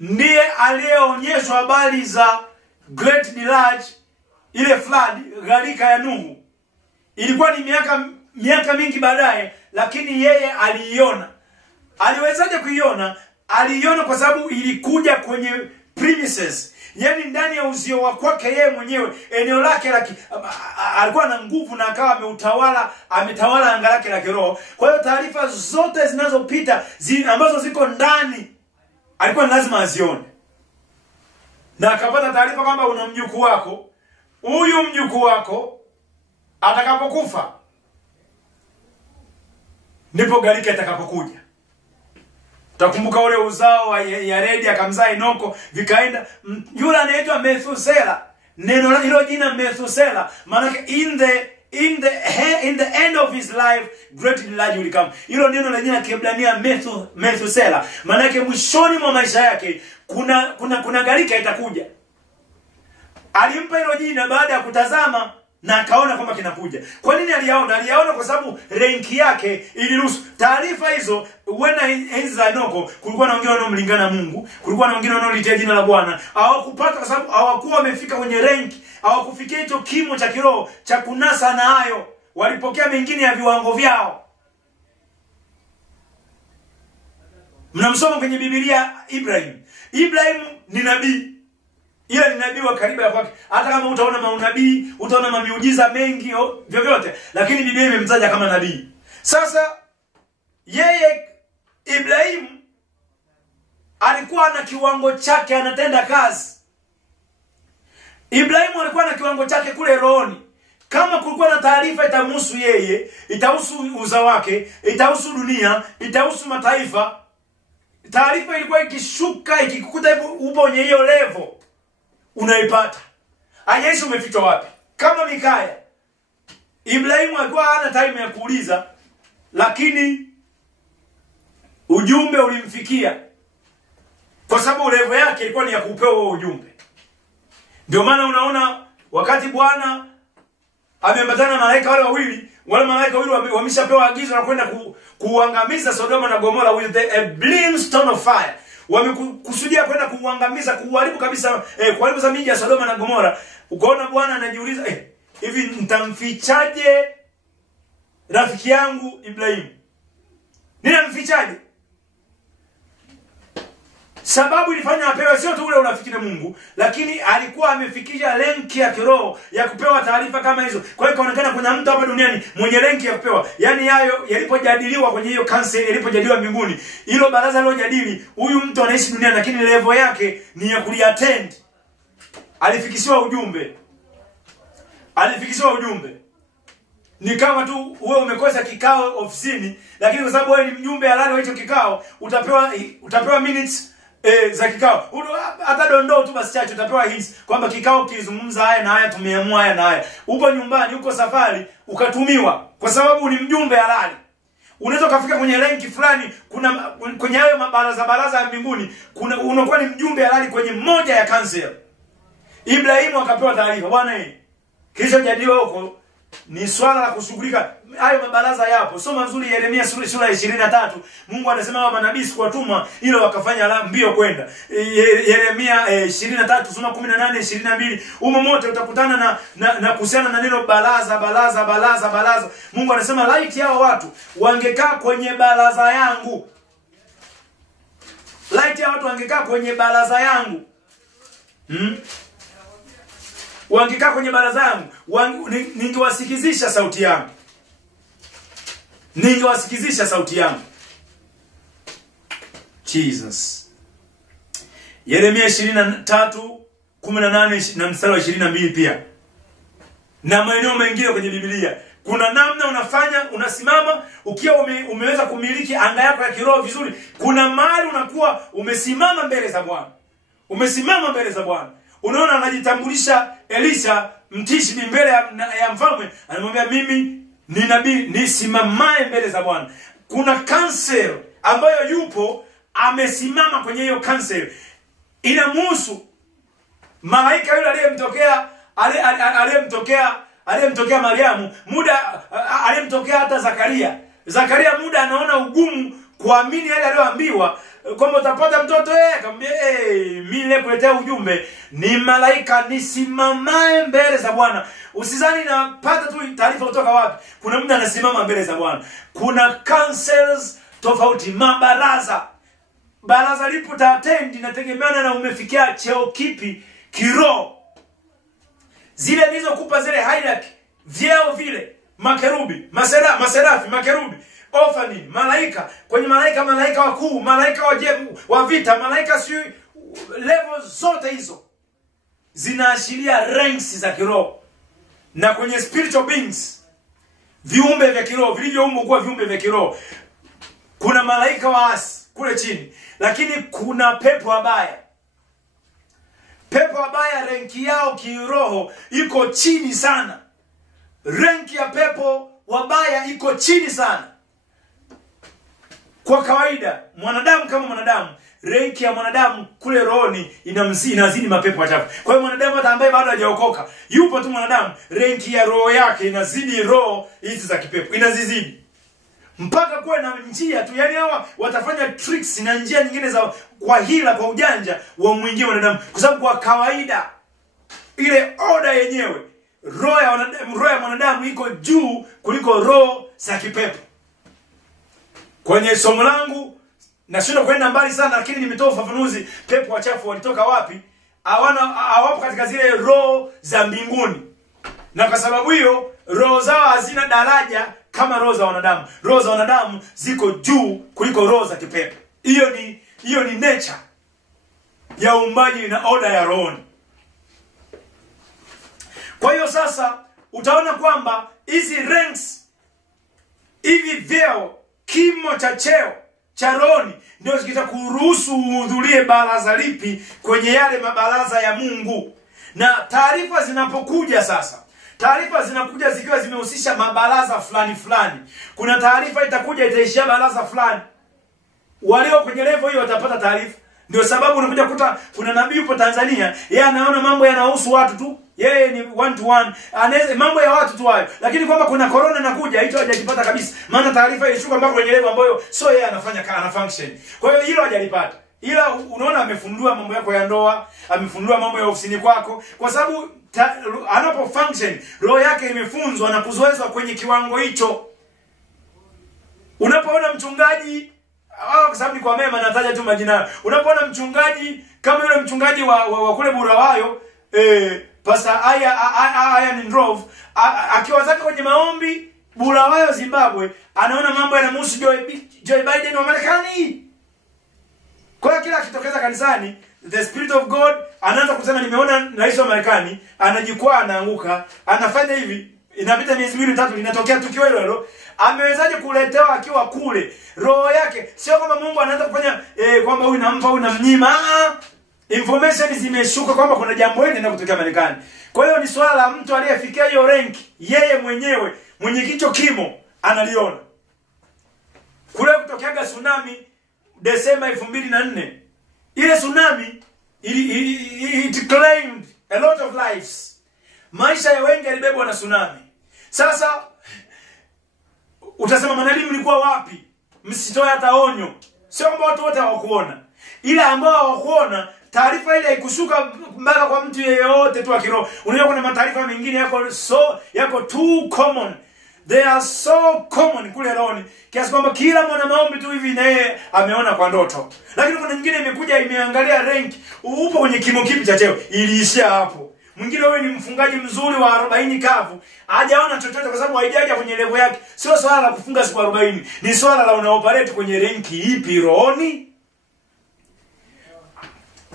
ndiye aliyeonyeshwa habari za Great Deluge, ile flood, gharika ya Nuhu. Ilikuwa ni miaka mingi baadaye, lakini yeye aliiona. Aliwezaje kuiona? Aliiona kwa sababu ilikuja kwenye premises. Yaani ndani ya uzio wa kwake yeye mwenyewe, eneo lake alikuwa na nguvu na akawa ametawala anga lake la kiroho. Kwa hiyo taarifa zote zinazopita ambazo ziko ndani alikuwa lazima azione. Na akapata taarifa kwamba una mjukuu wako. Huyu mjukuu wako atakapokufa ndipo gharika itakapokuja. Utakumbuka ule uzao wa Yaredi akamzaa Enoko, vikaenda yule anaitwa Methusela. Neno hilo jina Methusela maana in the end of his life great deluge will come. Hilo neno la jina Kiebrania Methusela maana yake mwishoni mwa maisha yake kuna gharika itakuja. Alimpa hilo jina baada ya kutazama na akaona kwamba kinakuja. Kwa nini aliona? Aliona kwa sababu rank yake iliruhusu. Taarifa hizo wena enzi za Enoko kulikuwa na wengine wanaomlingana Mungu, kulikuwa na wengine wanaolitia jina la Bwana. Hawakupata kwa sababu hawakuwa wamefika kwenye rank, hawakufikia hicho kimo cha kiroho cha kunasa na hayo. Walipokea mengine ya viwango vyao. Mnamsoma kwenye Biblia Ibrahim. Ibrahim ni nabii. Ila ni nabii wa karibu ya kwake. Hata kama utaona maunabii, utaona mamiujiza mengi vyovyote, lakini Biblia imemtaja kama nabii. Sasa yeye Ibrahim alikuwa na kiwango chake, anatenda kazi. Ibrahim alikuwa na kiwango chake kule rohoni. Kama kulikuwa na taarifa itamhusu yeye, itahusu uzao wake, itahusu dunia, itahusu mataifa, taarifa ilikuwa ikishuka ikikukuta upo kwenye hiyo level unaipata. Yesu umefichwa wapi? Kama Mikaya, Ibrahimu alikuwa hana time ya kuuliza, lakini ujumbe ulimfikia kwa sababu level yake ilikuwa ni ya kupewa huo ujumbe. Ndio maana unaona wakati Bwana ameambatana na malaika wale wawili wameshapewa agizo la kwenda kuangamiza Sodoma na Gomora with a brimstone of fire. Wamekusudia kwenda kuangamiza, kuharibu kabisa, kuharibu miji ya Sodoma na Gomora. Ukaona Bwana anajiuliza, hivi nitamfichaje rafiki yangu Ibrahim? Ninamfichaje? Sababu ilifanya apewe sio tu ule urafiki na Mungu, lakini alikuwa amefikisha renki ya kiroho ya kupewa taarifa kama hizo. Kwa hiyo kaonekana kuna mtu hapa duniani mwenye renki ya kupewa. Yaani hayo yalipojadiliwa kwenye hiyo council, yalipojadiliwa mbinguni, hilo baraza lilojadili, huyu mtu anaishi duniani lakini level yake ni ya kuliattend. Alifikishiwa ujumbe. Alifikishiwa ujumbe. Ni kama tu wewe umekosa kikao ofisini, lakini kwa sababu wewe ni mjumbe halali wa hicho kikao, utapewa minutes za kikao. Hata dondoo tu basi chache utapewa hints kwamba kikao kilizungumza haya na haya, tumeamua haya na haya. Uko nyumbani, uko safari, ukatumiwa kwa sababu ni mjumbe halali. Unaweza kufika kwenye ranki fulani, kuna kwenye hayo baraza ya mbinguni, unakuwa ni mjumbe halali kwenye moja ya council. Ibrahimu akapewa taarifa, bwana kisha jadiliwa huko ni swala la kushughulika. Hayo mabaraza yapo. Soma nzuri Yeremia sura 23. Mungu anasema hawa manabii sikuwatuma ile wakafanya mbio kwenda. Yeremia 23 sura 18 22. Humo mote utakutana na kuhusiana na neno baraza. Mungu anasema laiti hao watu wangekaa kwenye baraza yangu. Laiti hao watu wangekaa kwenye baraza yangu. Wangekaa kwenye baraza yangu, ningewasikizisha sauti yangu. Ningewasikizisha sauti yangu. Jesus. Yeremia 23:18 na mstari wa 22 pia. Na maeneo mengine kwenye Biblia. Kuna namna unafanya, unasimama ukiwa umeweza kumiliki anga yako ya kiroho vizuri. Kuna mahali unakuwa umesimama mbele za Bwana. Umesimama mbele za Bwana. Unaona anajitambulisha Elisha Mtishbi mbele ya mfalme, anamwambia mimi ni nabii nisimamae mbele za Bwana. Kuna council ambayo yupo amesimama kwenye hiyo council. Inamhusu malaika yule aliyemtokea Mariamu, muda aliyemtokea hata Zakaria muda anaona ugumu kuamini yale aliyoambiwa kwamba utapata mtoto. Akamwambia mimi nilikuletea ujumbe, ni malaika nisimamae mbele za Bwana. Usizani napata tu taarifa kutoka wapi. Kuna mtu anasimama mbele za Bwana. Kuna councils tofauti, mabaraza. Baraza lipo taatendi inategemeana na umefikia cheo kipi kiroho. Zile nilizokupa zile hierarchy, vyeo vile, makerubi, maserafi, makerubi, ofani, malaika, kwenye malaika wakuu, malaika wa vita, malaika level zote hizo zinaashiria ranks za kiroho. Na kwenye spiritual beings, viumbe vya kiroho vilivyoumbwa kuwa viumbe vya kiroho, kuna malaika waasi kule chini, lakini kuna pepo wabaya. Pepo wabaya renki yao kiroho iko chini sana. Renki ya pepo wabaya iko chini sana. Kwa kawaida, mwanadamu kama mwanadamu, renki ya mwanadamu kule rohoni inazidi mapepo machafu. Kwa hiyo mwanadamu hata ambaye bado hajaokoka, yupo tu mwanadamu, renki ya roho yake inazidi roho hizi za kipepo, inazizidi. Mpaka kuwe na njia tu, yani hawa watafanya tricks na njia nyingine za kwa hila, kwa ujanja wa mwingie mwanadamu. Kwa sababu kwa kawaida ile order yenyewe, roho ya mwanadamu iko juu kuliko roho za kipepo. Kwenye somo langu nashindwa kwenda mbali sana, lakini nimetoa ufafanuzi pepo wachafu walitoka wapi. Hawapo katika zile roho za mbinguni. Na kwa sababu hiyo roho zao hazina daraja kama roho za wanadamu. Roho za wanadamu ziko juu kuliko roho za kipepo. Hiyo ni nature ya uumbaji na order ya rohoni. Kwa hiyo sasa utaona kwamba hizi ranks, hivi vyeo, kimo cha cheo cha rohoni ndio kitakuruhusu uhudhurie baraza lipi kwenye yale mabaraza ya Mungu. Na taarifa zinapokuja sasa, taarifa zinakuja zikiwa zimehusisha mabaraza fulani. Kuna taarifa itakuja itaishia baraza fulani. Walio kwenye level hiyo watapata taarifa. Ndio sababu unakuja kuta kuna nabii yupo Tanzania, yeye anaona mambo yanahusu watu tu. Yeye ni one to one. Anaweza mambo ya watu tu hayo. Lakini kwamba kuna corona inakuja, hicho hajajipata kabisa. Maana taarifa ilishuka mpaka kwenye level ambayo sio yeye ana function. Kwa hiyo hilo hajalipata. Ila unaona amefundua mambo yako ya ndoa, amefundua mambo ya ofisini kwako, kwa sababu anapo function roho yake imefunzwa na kuzoezwa kwenye kiwango hicho. Unapoona mchungaji kwa sababu ni kwa mema nataja tu majina. Unapoona mchungaji kama yule mchungaji wa kule Burawayo, Pastor Aya Ndrov, akiwa zake kwenye maombi Burawayo Zimbabwe, anaona mambo yanamhusu Joe Biden wa Marekani. Kwa hiyo kila akitokeza kanisani, the Spirit of God anaanza kusema nimeona rais wa Marekani, anajikwaa, anaanguka, anafanya hivi, inapita miezi 2-3 linatokea tukio hilo. Amewezaje kuletewa akiwa kule? Roho yake sio kwamba Mungu anaanza kufanya kwamba huyu nampa huyu namnyima. Information zimeshuka kwamba kuna jambo hili linaenda kutokea Marekani. Kwa hiyo ni swala la mtu aliyefikia hiyo rank, yeye mwenyewe mwenye kicho kimo analiona. Kule kutokeaga tsunami Desemba 2004. Ile tsunami it claimed a lot of lives. Maisha ya wengi yalibebwa na tsunami. Sasa utasema manalimu mlikuwa wapi? Msitoe hata onyo. Sio kwamba watu wote hawakuona. Ila ambao hawakuona, taarifa ile haikushuka mpaka kwa mtu yeyote tu akiroho. Unajua kuna mataarifa mengine yako too common. They are so common kule rohoni kiasi kwamba kila mwana maombi tu hivi na yeye ameona kwa ndoto. Lakini kuna nyingine imekuja imeangalia rank, upo kwenye kimo kipi cha cheo, iliishia hapo. Mwingine wewe ni mfungaji mzuri wa 40 kavu, hajaona chochote kwa sababu haijaja kwenye level yake. Sio swala la kufunga siku 40, ni swala la unaoperate kwenye rank ipi rohoni.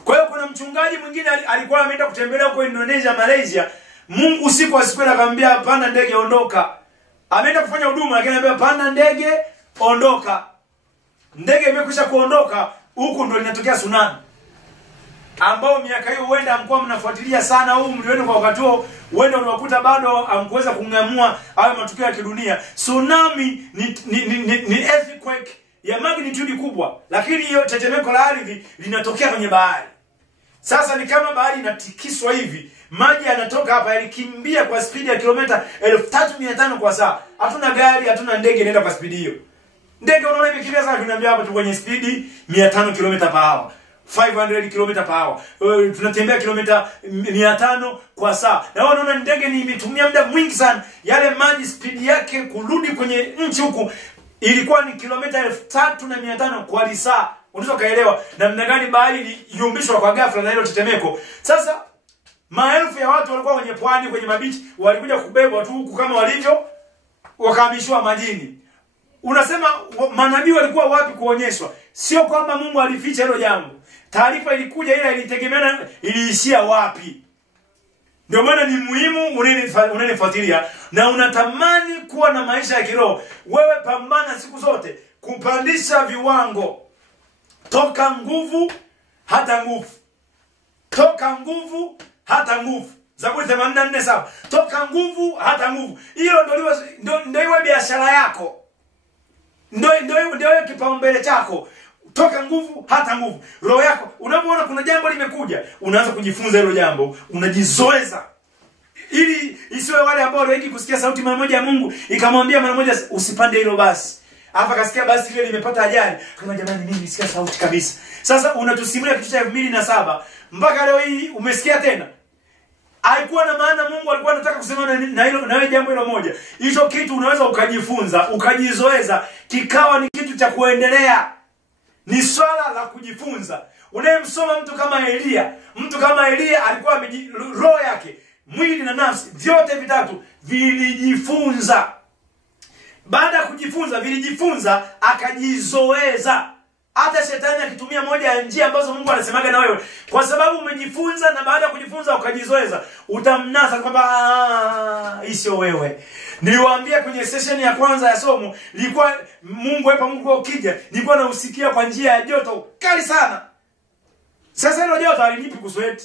Kwa hiyo kuna mchungaji mwingine alikuwa ameenda kutembelea huko Indonesia, Malaysia. Mungu usiku asikwenda akamwambia panda ndege ondoka. Ameenda kufanya huduma lakini anambia panda ndege ondoka. Ndege imekwisha kuondoka, huko ndo linatokea tsunami. Ambao miaka hiyo huenda amkuwa mnafuatilia sana huu mlioni kwa wakati huo, huenda unawakuta bado amkuweza kungamua hayo matukio ya kidunia. Tsunami ni earthquake ya magnitude kubwa, lakini hiyo tetemeko la ardhi linatokea kwenye bahari. Sasa ni kama bahari inatikiswa hivi, maji yanatoka hapa yalikimbia kwa spidi ya kilomita 3500 kwa saa. Hatuna gari, hatuna ndege inaenda kwa spidi hiyo. Ndege unaona imekimbia sana, tunaambia hapa tu kwenye spidi 500 km/h. 500 km/h. Tunatembea kilomita 500 kwa saa. Na wao wanaona ndege ni imetumia muda mwingi sana. Yale maji spidi yake kurudi kwenye nchi huku ilikuwa ni kilomita 3500 kwa saa. Unaweza kaelewa namna gani bahari iliumbishwa kwa ghafla na hilo tetemeko. Sasa maelfu ya watu walikuwa kwenye pwani, kwenye mabichi, walikuja kubebwa tu huku kama walivyo, wakahamishwa majini. Unasema manabii walikuwa wapi kuonyeshwa? Sio kwamba Mungu alificha hilo jambo. Taarifa ilikuja, ila ilitegemeana iliishia wapi. Ndio maana ni muhimu unanifuatilia na unatamani kuwa na maisha ya kiroho. Wewe pambana siku zote kupandisha viwango. Toka nguvu hata nguvu. Toka nguvu hata nguvu. Zaburi 84:7. Toka nguvu hata nguvu. Hiyo ndio iwe biashara yako. Ndio kipaumbele chako. Toka nguvu hata nguvu. Roho yako unapoona kuna jambo limekuja, unaanza kujifunza hilo jambo, unajizoeza. Ili isiwe wale ambao wengi kusikia sauti mara moja ya Mungu ikamwambia mara moja usipande hilo basi. Hapa kasikia basi ile limepata ajali. Kama jamani mimi nisikia sauti kabisa. Sasa unatusimulia kitu cha 2007 mpaka leo hii umesikia tena. Haikuwa na maana Mungu alikuwa anataka kusema na hilo na wewe jambo hilo moja. Hicho kitu unaweza ukajifunza, ukajizoeza, kikawa ni kitu cha kuendelea. Ni swala la kujifunza. Unayemsoma mtu kama Elia. Mtu kama Elia alikuwa roho yake, mwili na nafsi, vyote vitatu vilijifunza. Baada ya kujifunza, vilijifunza, akajizoeza. Hata shetani akitumia moja ya njia ambazo Mungu anasemaga na wewe, kwa sababu umejifunza na baada ya kujifunza ukajizoeza, utamnasa kwamba sio wewe. Niliwaambia kwenye session ya kwanza ya somo, ilikuwa Mungu hapa Mungu ukija, nilikuwa nausikia kwa njia ya joto kali sana. Sasa hilo joto alinipi kusweat.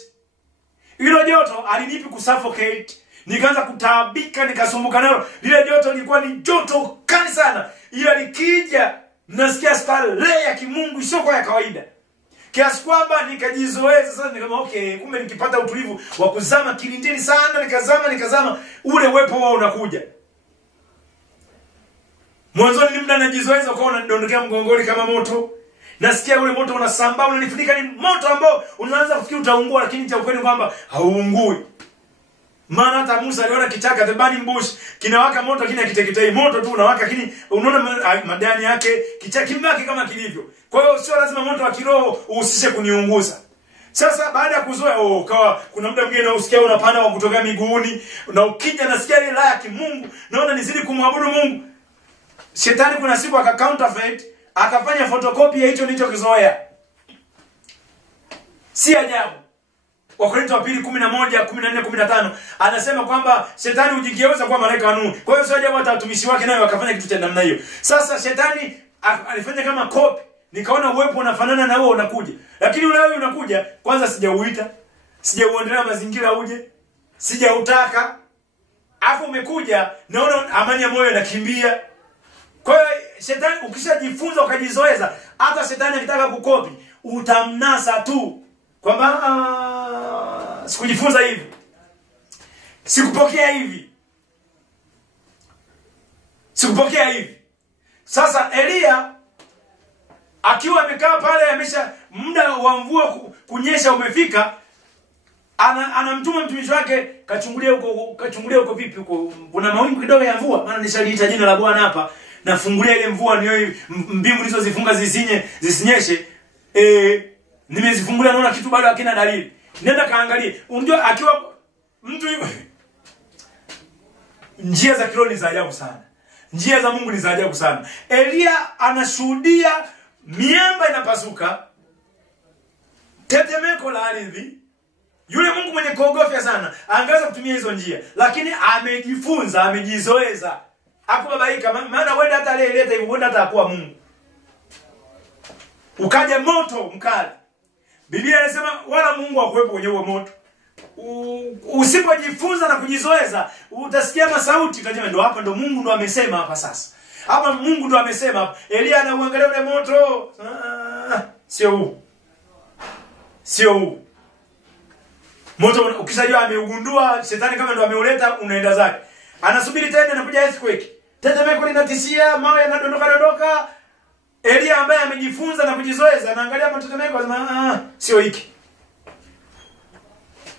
Hilo joto alinipi kusuffocate. Nikaanza kutaabika, nikasumbuka nalo. Lile joto lilikuwa ni joto kali sana. Ila likija nasikia starehe ya kimungu sio kwa ya kawaida. Kiasi kwamba nikajizoeza sasa, nikasema okay, kumbe nikipata utulivu wa kuzama kilindini sana, nikazama ule uwepo wao unakuja. Mwanzo ni muda najizoeza kwa unadondokea mgongoni kama moto. Nasikia ule moto unasambaa, unanifunika, ni moto ambao unaanza kufikiri utaungua, lakini cha ukweli kwamba hauungui. Maana hata Musa aliona kichaka, the burning bush, kinawaka moto lakini hakiteketei, moto tu unawaka lakini unaona madani yake, kichaka kimebaki kama kilivyo. Kwa hiyo sio lazima moto wa kiroho uhusishe kuniunguza. Sasa baada ya kuzoea, kawa kuna muda mwingine usikia unapanda wa kutoka miguuni, na ukija nasikia ile la ya kimungu, naona nizidi kumwabudu Mungu. Shetani kuna siku counterfeit, akafanya photocopy ya hicho nilichokizoea. Si ajabu. Wakorintho wa 2:11-14-15 anasema kwamba shetani hujigeuza kuwa malaika wa nuru. Kwa hiyo sio ajabu hata watumishi wake nao wakafanya kitu cha namna hiyo. Sasa shetani alifanya kama copy. Nikaona uwepo unafanana na huo unakuja. Lakini ule wewe unakuja, kwanza sijauita, sijauendelea mazingira uje, sijautaka. Afu umekuja, naona amani ya moyo inakimbia. Kwa hiyo shetani ukishajifunza ukajizoeza, hata shetani akitaka kukopi, utamnasa tu. Kwamba sikujifunza hivi, sikupokea hivi, sikupokea hivi. Sasa Elia akiwa amekaa pale, amesha muda wa mvua kunyesha umefika, anamtuma mtumishi wake, kachungulia huko vipi huko, kuna mawingu kidogo ya mvua, maana nishaliita jina la Bwana hapa, nafungulia ile mvua niyo mbingu nilizozifunga zisinyeshe. Nimezifungulia, naona kitu bado hakina dalili. Nenda kaangalie. Unajua akiwa mtu hivi, njia za kiroho ni za ajabu sana. Njia za Mungu ni za ajabu sana. Elia anashuhudia miamba inapasuka, tetemeko la ardhi. Yule Mungu mwenye kuogofya sana angeweza kutumia hizo njia, lakini amejifunza, amejizoeza. Hakubabaika, maana wenda hata aliyeleta hivyo wenda hata akuwa Mungu. Ukaja moto mkali. Biblia inasema wala Mungu hakuwepo kwenye huo moto. Usipojifunza na kujizoeza, utasikia masauti kama ndio hapa ndio Mungu ndo amesema hapa sasa. Hapa Mungu ndo amesema hapa. Elia anauangalia ule moto. Sio huu. Sio huu. Moto ukishajua ameugundua, shetani kama ndo ameuleta, unaenda zake. Anasubiri tena inakuja earthquake. Tetemeko linatishia, mawe yanadondoka. Elia ambaye amejifunza na kujizoeza anaangalia matetemeko, anasema sio hiki.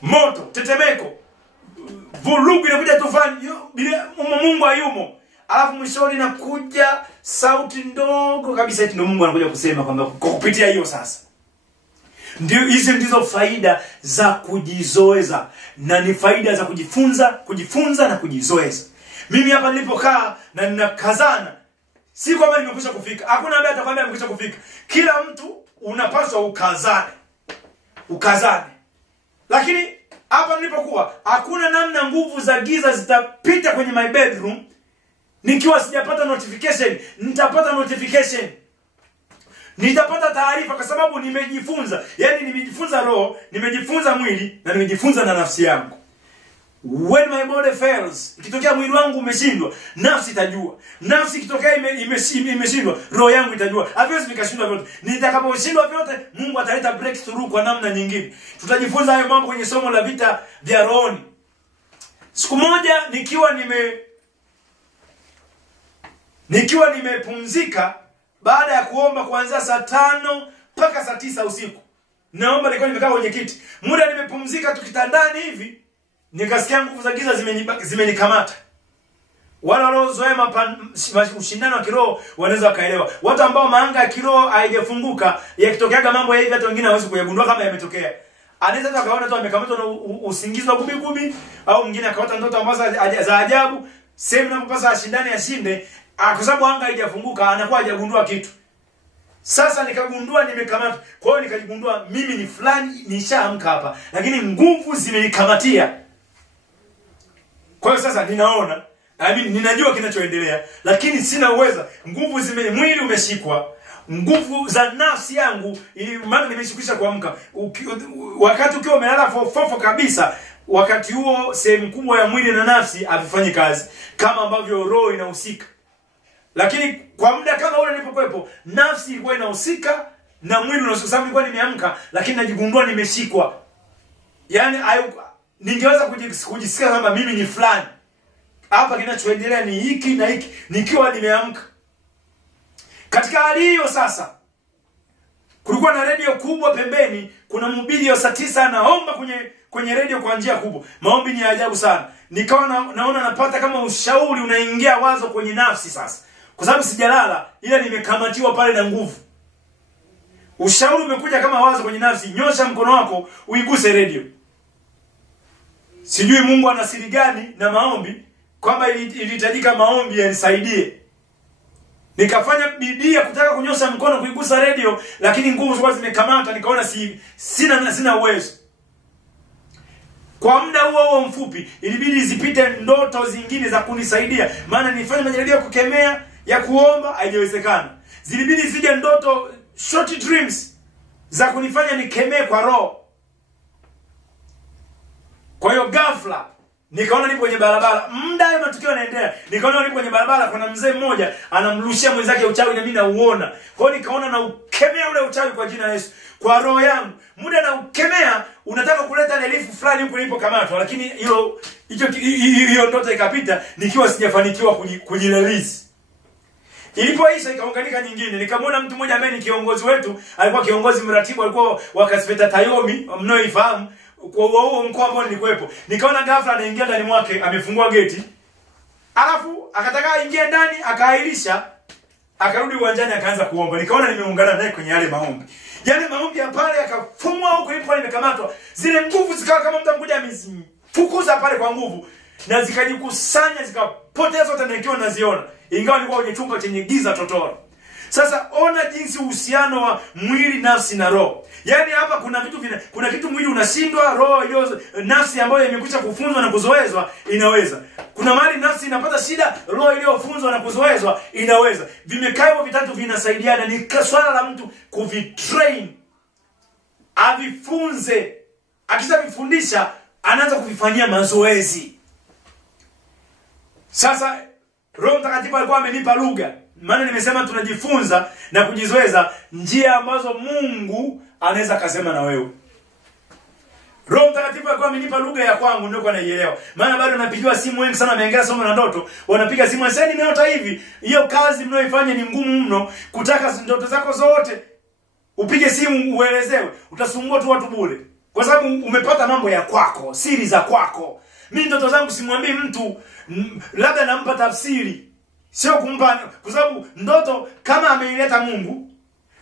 Moto, tetemeko, vurugu inakuja, tufani, bila Mungu hayumo. Alafu mwishoni inakuja sauti ndogo kabisa, eti ndio Mungu anakuja kusema kwamba kupitia hiyo sasa. Hizo ndizo faida za kujizoeza, na ni faida za kujifunza na kujizoeza. Mimi hapa nilipokaa na ninakazana, si kwamba nimekwisha kufika. Hakuna ambaye atakwambia nimekwisha kufika. Kila mtu unapaswa ukazane. Lakini hapa nilipokuwa, hakuna namna nguvu za giza zitapita kwenye my bedroom nikiwa sijapata notification. Nitapata notification. Nitapata taarifa kwa sababu nimejifunza. Yaani nimejifunza roho, nimejifunza mwili, na nimejifunza na nafsi yangu. When my body fails, ikitokea mwili wangu umeshindwa, nafsi itajua. Nafsi ikitokea imeshindwa, roho yangu itajua. Haviwezi vikashindwa vyote. Nitakaposhindwa vyote, Mungu ataleta breakthrough kwa namna nyingine. Tutajifunza hayo mambo kwenye somo la vita vya rohoni. Siku moja nikiwa nimepumzika baada ya kuomba kuanzia saa 5 mpaka saa 9 usiku. Naomba nilikuwa nimekaa kwenye kiti. Muda nimepumzika tukitandani hivi, nikasikia nguvu za giza zimenikamata. Wale waliozoea ushindano wa kiroho wanaweza kaelewa. Watu ambao maanga ya kiroho haijafunguka, yakitokeaga mambo hivi hata wengine hawezi kuyagundua kama yametokea. Anaweza hata kaona tu amekamatwa na usingizi wa gubi, au mwingine akaota ndoto ambazo za ajabu. Sema unapopasa ashindane ashinde, kwa sababu anga haijafunguka, anakuwa hajagundua kitu. Sasa nikagundua nimekamata. Kwa hiyo nikajigundua mimi ni fulani, nishaamka hapa, lakini nguvu zimenikamatia. Kwa hiyo sasa ninaona, ninajua kinachoendelea, lakini sina uwezo. Nguvu mwili umeshikwa. Nguvu za nafsi yangu, maana nimeshikisha kuamka. Wakati ukiwa umelala fofo kabisa, wakati huo sehemu kubwa ya mwili na nafsi havifanyi kazi kama ambavyo roho inahusika. Lakini kwa muda kama ule nilipokuepo, nafsi ilikuwa inahusika na mwili unahusika, sababu nilikuwa nimeamka, lakini najigundua nimeshikwa. Yaani ningeweza kujisikia kwamba mimi ni fulani. Hapa kinachoendelea ni hiki na hiki, nikiwa nimeamka. Katika hali hiyo sasa, kulikuwa na radio kubwa pembeni, kuna mhubiri wa saa 9 anaomba kwenye radio kwa njia kubwa. Maombi ni ajabu sana. Nikawa naona napata kama ushauri unaingia wazo kwenye nafsi sasa. Kwa sababu sijalala, ila nimekamatiwa pale na nguvu. Ushauri umekuja kama wazo kwenye nafsi, nyosha mkono wako uiguse radio. Sijui Mungu ana siri gani na maombi, kwamba ilihitajika maombi yanisaidie. Nikafanya bidii kutaka kunyosha mkono kuigusa radio, lakini nguvu zilikuwa zimekamata, nikaona sina uwezo. Kwa muda huo mfupi ilibidi zipite ndoto zingine za kunisaidia, maana nifanye majaribio ya kukemea, ya kuomba, haijawezekana. Zilibidi zije ndoto, short dreams za kunifanya nikemee kwa roho. Kwa hiyo ghafla nikaona nipo kwenye barabara, muda ya matukio yanaendelea, nikaona nipo kwenye barabara, kuna mzee mmoja anamrushia mwenzake uchawi na mimi nauona. Kwa hiyo nikaona na ukemea ule uchawi kwa jina la Yesu kwa roho yangu. Muda na ukemea unataka kuleta relief fulani huko nilipokamatwa, lakini hiyo ndoto ikapita nikiwa sijafanikiwa kujirelease. Ilipoisha ikaunganika nyingine, nikamwona mtu mmoja ambaye ni kiongozi wetu, alikuwa kiongozi mratibu, alikuwa wakasipeta Tayomi, mnaoifahamu, kwa huo mkoa ambao nilikuwepo. Nikaona ghafla anaingia ndani mwake, amefungua geti. Alafu akataka aingie ndani, akaahirisha, akarudi uwanjani akaanza kuomba. Nikaona nimeungana naye kwenye yale maombi. Yale maombi ya pale yakafumwa huko nilipo nimekamatwa. Zile nguvu zikawa kama mtu mmoja amezifukuza pale kwa nguvu, na zikajikusanya zikapotea zote na nikiwa naziona. Ingawa nilikuwa kwenye chumba chenye giza totoro. Sasa ona jinsi uhusiano wa mwili, nafsi na roho. Yaani hapa kuna kitu mwili unashindwa, roho hiyo nafsi ambayo imekwisha kufunzwa na kuzoezwa inaweza. Kuna mahali nafsi inapata shida, roho iliyofunzwa na kuzoezwa inaweza. Vimekaa hivyo vitatu vinasaidiana. Ni swala la mtu kuvitrain, avifunze. Akishavifundisha anaanza kuvifanyia mazoezi. Sasa Roho Mtakatifu alikuwa amenipa lugha. Maana nimesema tunajifunza na kujizoeza njia ambazo Mungu anaweza kusema na wewe. Roho Mtakatifu alikuwa amenipa lugha ya kwangu, ndio kwa naielewa. Maana bado napigiwa simu wengi sana wameongea somo na ndoto, wanapiga simu sasa nimeota hivi. Hiyo kazi mnayoifanya ni ngumu mno, kutaka ndoto zako zote upige simu uelezewe, utasumbua tu watu bure. Kwa sababu umepata mambo ya kwako, siri za kwako. Mimi ndoto zangu simwambii mtu, labda nampa tafsiri. Sio kumpa, kwa sababu ndoto kama ameileta Mungu,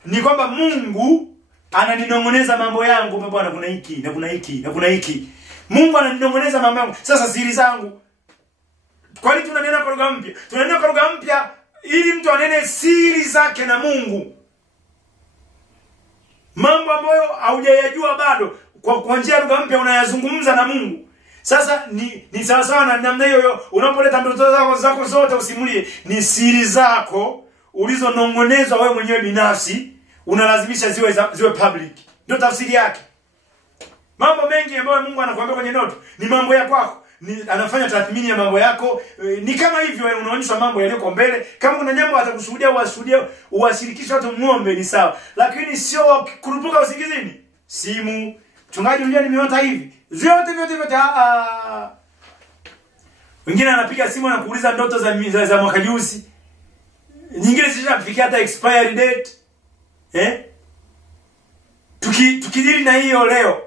ni kwamba Mungu ananinong'oneza mambo yangu, bwana kuna hiki na kuna hiki na kuna hiki. Mungu ananinong'oneza mambo yangu. Sasa siri zangu. Kwa nini tunanena kwa lugha mpya? Tunanena kwa lugha mpya ili mtu anene siri zake na Mungu. Mambo ambayo haujayajua bado, kwa njia ya lugha mpya unayazungumza na Mungu. Sasa ni sawa sawa na namna hiyo. Unapoleta ndoto zako zote usimulie, ni siri zako ulizonongonezwa wewe mwenyewe binafsi, unalazimisha ziwe public. Ndio tafsiri yake. Mambo mengi ambayo Mungu anakuambia kwenye ndoto ni mambo ya kwako. Anafanya tathmini ya mambo yako. Ni kama hivyo wewe unaonyeshwa mambo yaliyoko mbele. Kama kuna jambo atakushuhudia uwashirikishe watu ng'ombe ni sawa. Lakini sio kurupuka usingizini. Simu, mchungaji unajua nimeota hivi. Vyote. Wengine anapiga simu na kuuliza ndoto za mwaka juzi. Nyingine zishafikia hata expiry date. Tukidili na hiyo leo.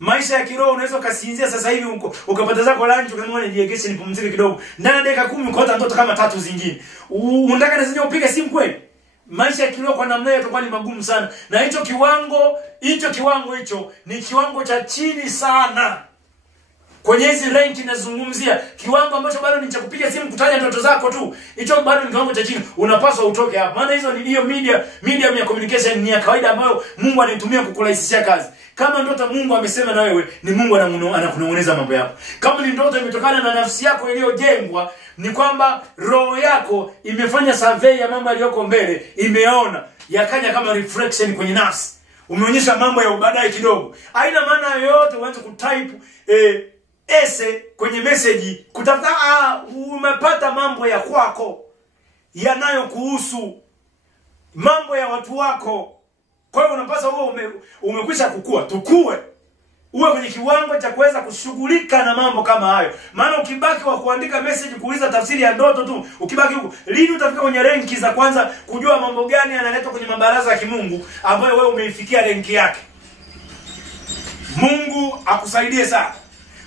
Maisha ya kiroho unaweza ukasinzia sasa hivi ukapata zako lunch ukamwona niegeshe nipumzike kidogo. Ndani ya dakika 10 ukaota ndoto kama 3 zingine. Unataka na upige simu kweli? Maisha ya kiroho kwa namna hiyo yatakuwa ni magumu sana. Na hicho kiwango ni kiwango cha chini sana. Kwenye hizi rank nazungumzia kiwango ambacho bado ni cha kupiga simu kutaja ndoto zako tu. Hicho bado ni kiwango cha chini. Unapaswa utoke hapa. Maana hizo ni hiyo medium ya communication ni ya kawaida ambayo Mungu anaitumia kukurahisishia kazi. Kama ndoto Mungu amesema na wewe, ni Mungu anakunong'oneza mambo yako. Kama ni ndoto imetokana na nafsi yako iliyojengwa, ni kwamba roho yako imefanya survey ya mambo yaliyoko mbele, imeona yakaja kama reflection kwenye nafsi. Umeonyesha mambo ya baadaye kidogo. Haina maana yoyote uanze kutype essay kwenye message kutafuta umepata mambo ya kwako yanayokuhusu, mambo ya watu wako. Kwa hiyo unapaswa wewe umekwisha kukua, tukue. Uwe kwenye kiwango cha kuweza kushughulika na mambo kama hayo. Maana ukibaki wa kuandika message kuuliza tafsiri ya ndoto tu, ukibaki huko, lini utafika kwenye renki za kwanza kujua mambo gani yanaletwa kwenye mabaraza ya kimungu ambayo wewe umeifikia renki yake? Mungu akusaidie sana.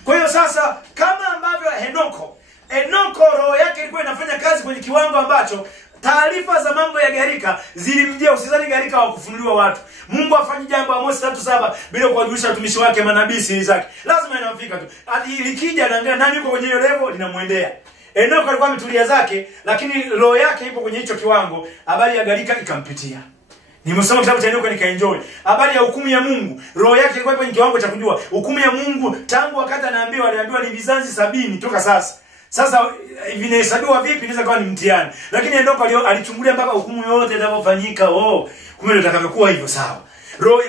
Kwa hiyo sasa, kama ambavyo Henoko roho yake ilikuwa inafanya kazi kwenye kiwango ambacho taarifa za mambo ya gharika zilimjia. Usizani gharika wa kufunuliwa watu. Mungu afanye jambo Amosi 3:7 bila kuwajulisha watumishi wake manabii siri zake. Lazima inafika tu. Likija anaangalia nani yuko kwenye hiyo level linamwendea. Henoko alikuwa ametulia zake, lakini roho yake ipo kwenye hicho kiwango. Habari ya gharika ikampitia. Nimesoma kitabu cha Henoko nikaenjoy. Habari ya hukumu ya Mungu, roho yake ilikuwa kwenye kiwango cha kujua hukumu ya Mungu. Tangu wakati aliambiwa ni vizazi 70 toka sasa. Sasa vinahesabiwa vipi? Inaweza kuwa ni mtihani. Lakini Henoko alichungulia mpaka hukumu yote inapofanyika. Kumbe ndio itakavyokuwa hivyo, sawa.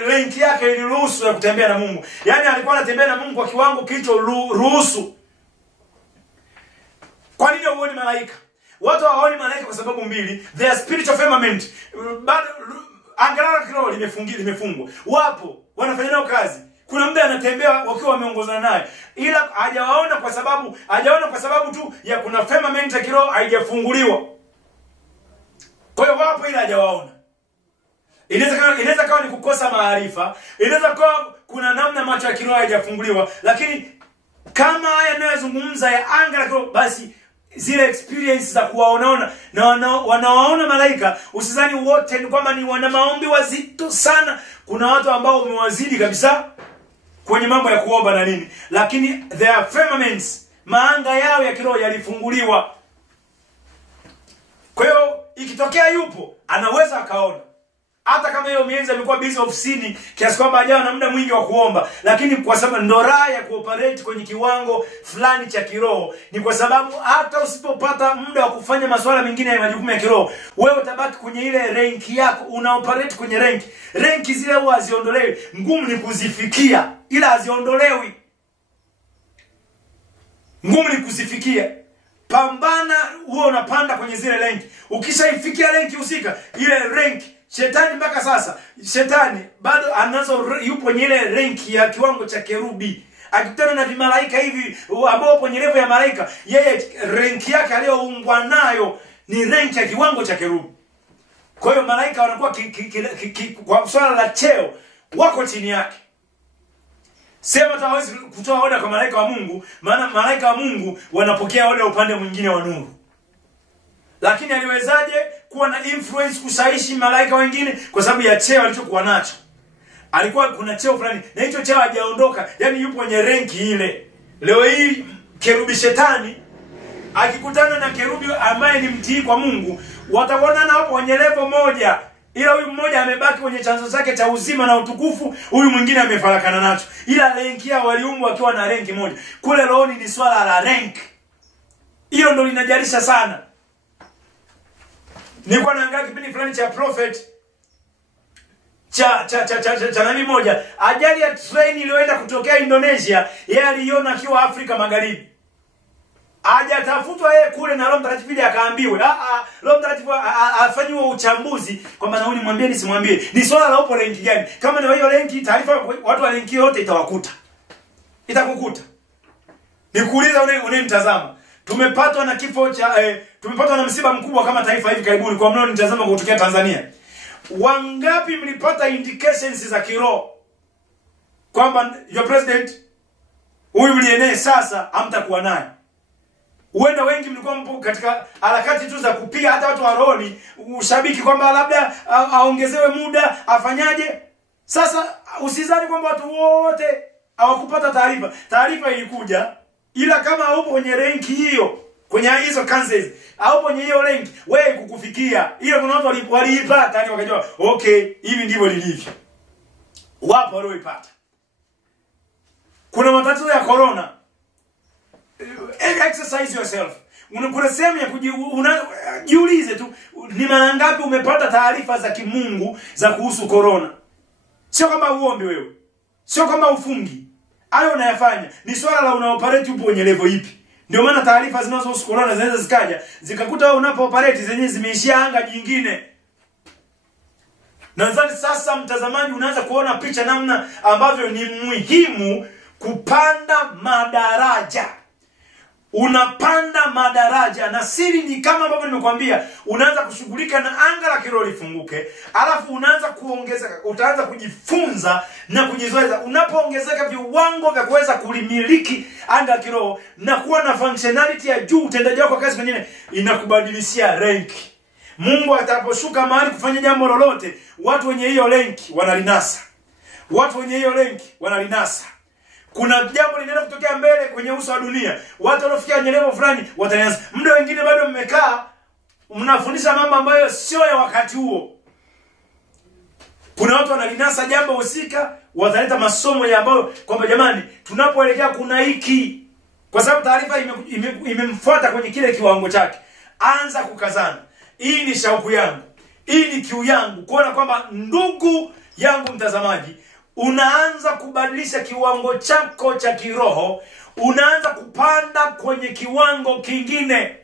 Rank yake iliruhusu ya kutembea na Mungu. Yaani alikuwa anatembea na Mungu kwa kiwango kilicho ruhusu. Kwa nini huoni malaika? Watu hawaoni malaika kwa sababu mbili. Their spiritual firmament. Angalau kiroho limefungwa. Wapo wanafanya nao kazi. Kuna muda anatembea wakiwa wameongozana naye, ila hajawaona kwa sababu tu ya kuna firmament ya kiroho haijafunguliwa. Kwa hiyo wapo, ila hajawaona. Inaweza kawa ni kukosa maarifa, inaweza kawa kuna namna macho ya kiroho haijafunguliwa, lakini kama haya ninayozungumza ya anga la kiroho, basi zile experience za kuwaona na wanawaona malaika, usizani wote ni kwamba ni wana maombi wazito sana. Kuna watu ambao umewazidi kabisa kwenye mambo ya kuomba na nini, lakini their firmaments, maanga yao ya kiroho yalifunguliwa. Kwa hiyo ikitokea yupo, anaweza akaona. Hata kama hiyo mienzi amekuwa busy ofisini kiasi kwamba hajawa na muda mwingi wa kuomba, lakini kwa sababu ndo raha ya kuoperate kwenye kiwango fulani cha kiroho, ni kwa sababu hata usipopata muda wa kufanya masuala mengine ya majukumu ya kiroho, wewe utabaki kwenye ile rank yako, unaoperate kwenye rank. Rank zile huwa haziondolewi, ngumu ni kuzifikia, ila haziondolewi. Ngumu ni kuzifikia. Pambana huo unapanda kwenye zile rank. Ukishaifikia rank husika, ile rank Shetani mpaka sasa, Shetani bado yupo kwenye ile rank ya kiwango cha kerubi. Akikutana na vimalaika hivi ambao kwenye level ya malaika, yeye rank yake aliyoungwa nayo ni rank ya kiwango cha kerubi. Kwa hiyo malaika wanakuwa kwa swala la cheo wako chini yake. Sema hawezi kutoa oda kwa malaika wa Mungu, maana malaika wa Mungu wanapokea oda upande mwingine wa nuru. Lakini aliwezaje kuwa na influence kushawishi malaika wengine? Kwa sababu ya cheo alichokuwa nacho. Alikuwa kuna cheo fulani, na hicho cheo hajaondoka, yani yupo kwenye rank ile. Leo hii kerubi Shetani akikutana na kerubi ambaye ni mtii kwa Mungu, wataonana hapo kwenye level moja, ila huyu mmoja amebaki kwenye chanzo chake cha uzima na utukufu, huyu mwingine amefarakana nacho. Ila rank yao waliumbwa wakiwa na rank moja. Kule rohoni ni swala la rank. Hilo ndo linajalisha sana. Nilikuwa naangalia kipindi fulani cha prophet cha nani moja, ajali ya train iliyoenda kutokea Indonesia, yeye aliona akiwa Afrika Magharibi. Hajatafutwa yeye kule na Roho Mtakatifu akaambiwe. Roho Mtakatifu afanywe uchambuzi kwamba na huyu mwambie nisimwambie. Ni swala la upo rank gani? Kama ni hiyo rank, taarifa watu wa rank yote itawakuta. Itakukuta. Nikuuliza unayemtazama. Tumepatwa na kifo cha tumepatwa na msiba mkubwa kama taifa hivi karibuni kwa mnaonitazama kutokea Tanzania. Wangapi mlipata indications za kiroho kwamba your president huyu mlienee sasa hamtakuwa naye? Uenda wengi mlikuwa mpo katika harakati tu za kupiga hata watu wa rohoni ushabiki kwamba labda aongezewe muda afanyaje. Sasa usizani kwamba watu wote hawakupata taarifa. Taarifa ilikuja, ila kama haupo kwenye rank hiyo, kwenye hizo kansas, haupo kwenye hiyo rank, wewe kukufikia. Hiyo kuna watu waliipata, yani wakajua okay, hivi ndivyo lilivyo. Wapo walioipata. Kuna matatizo ya corona. Exercise yourself. Kuna sehemu ya jiulize tu, ni mara ngapi umepata taarifa za kimungu za kuhusu corona? Sio kama uombe wewe. Sio kama ufungi. Hayo unayafanya. Ni swala la unaoperate upo kwenye level ipi. Ndio maana taarifa zinazohusu corona zinaweza zikaja, zikakuta wewe unapooperate zenyewe zimeishia anga jingine. Nadhani sasa mtazamaji unaanza kuona picha namna ambavyo ni muhimu kupanda madaraja. unapanda madaraja, na siri ni kama ambavyo nimekwambia, unaanza kushughulika na anga la kiroho lifunguke, alafu unaanza kuongezeka, utaanza kujifunza na kujizoeza. Unapoongezeka viwango vya kuweza kulimiliki anga la kiroho na kuwa na functionality ya juu, utendaji wako kazi nyingine inakubadilishia rank. Mungu ataposhuka mahali kufanya jambo lolote, watu wenye hiyo rank wanalinasa. Watu wenye hiyo rank wanalinasa. Kuna jambo linaenda kutokea mbele kwenye uso wa dunia, watu wanafikia nyelevo fulani wataanza. Muda wengine bado mmekaa mnafundisha mambo ambayo sio ya wakati huo. Kuna watu wanalinasa jambo husika, wataleta masomo ya ambayo kwamba jamani, tunapoelekea kuna hiki, kwa sababu taarifa imemfuata kwenye kile kiwango chake. Anza kukazana. Hii ni shauku yangu, hii ni kiu yangu, kuona kwamba ndugu yangu mtazamaji, unaanza kubadilisha kiwango chako cha kiroho, unaanza kupanda kwenye kiwango kingine.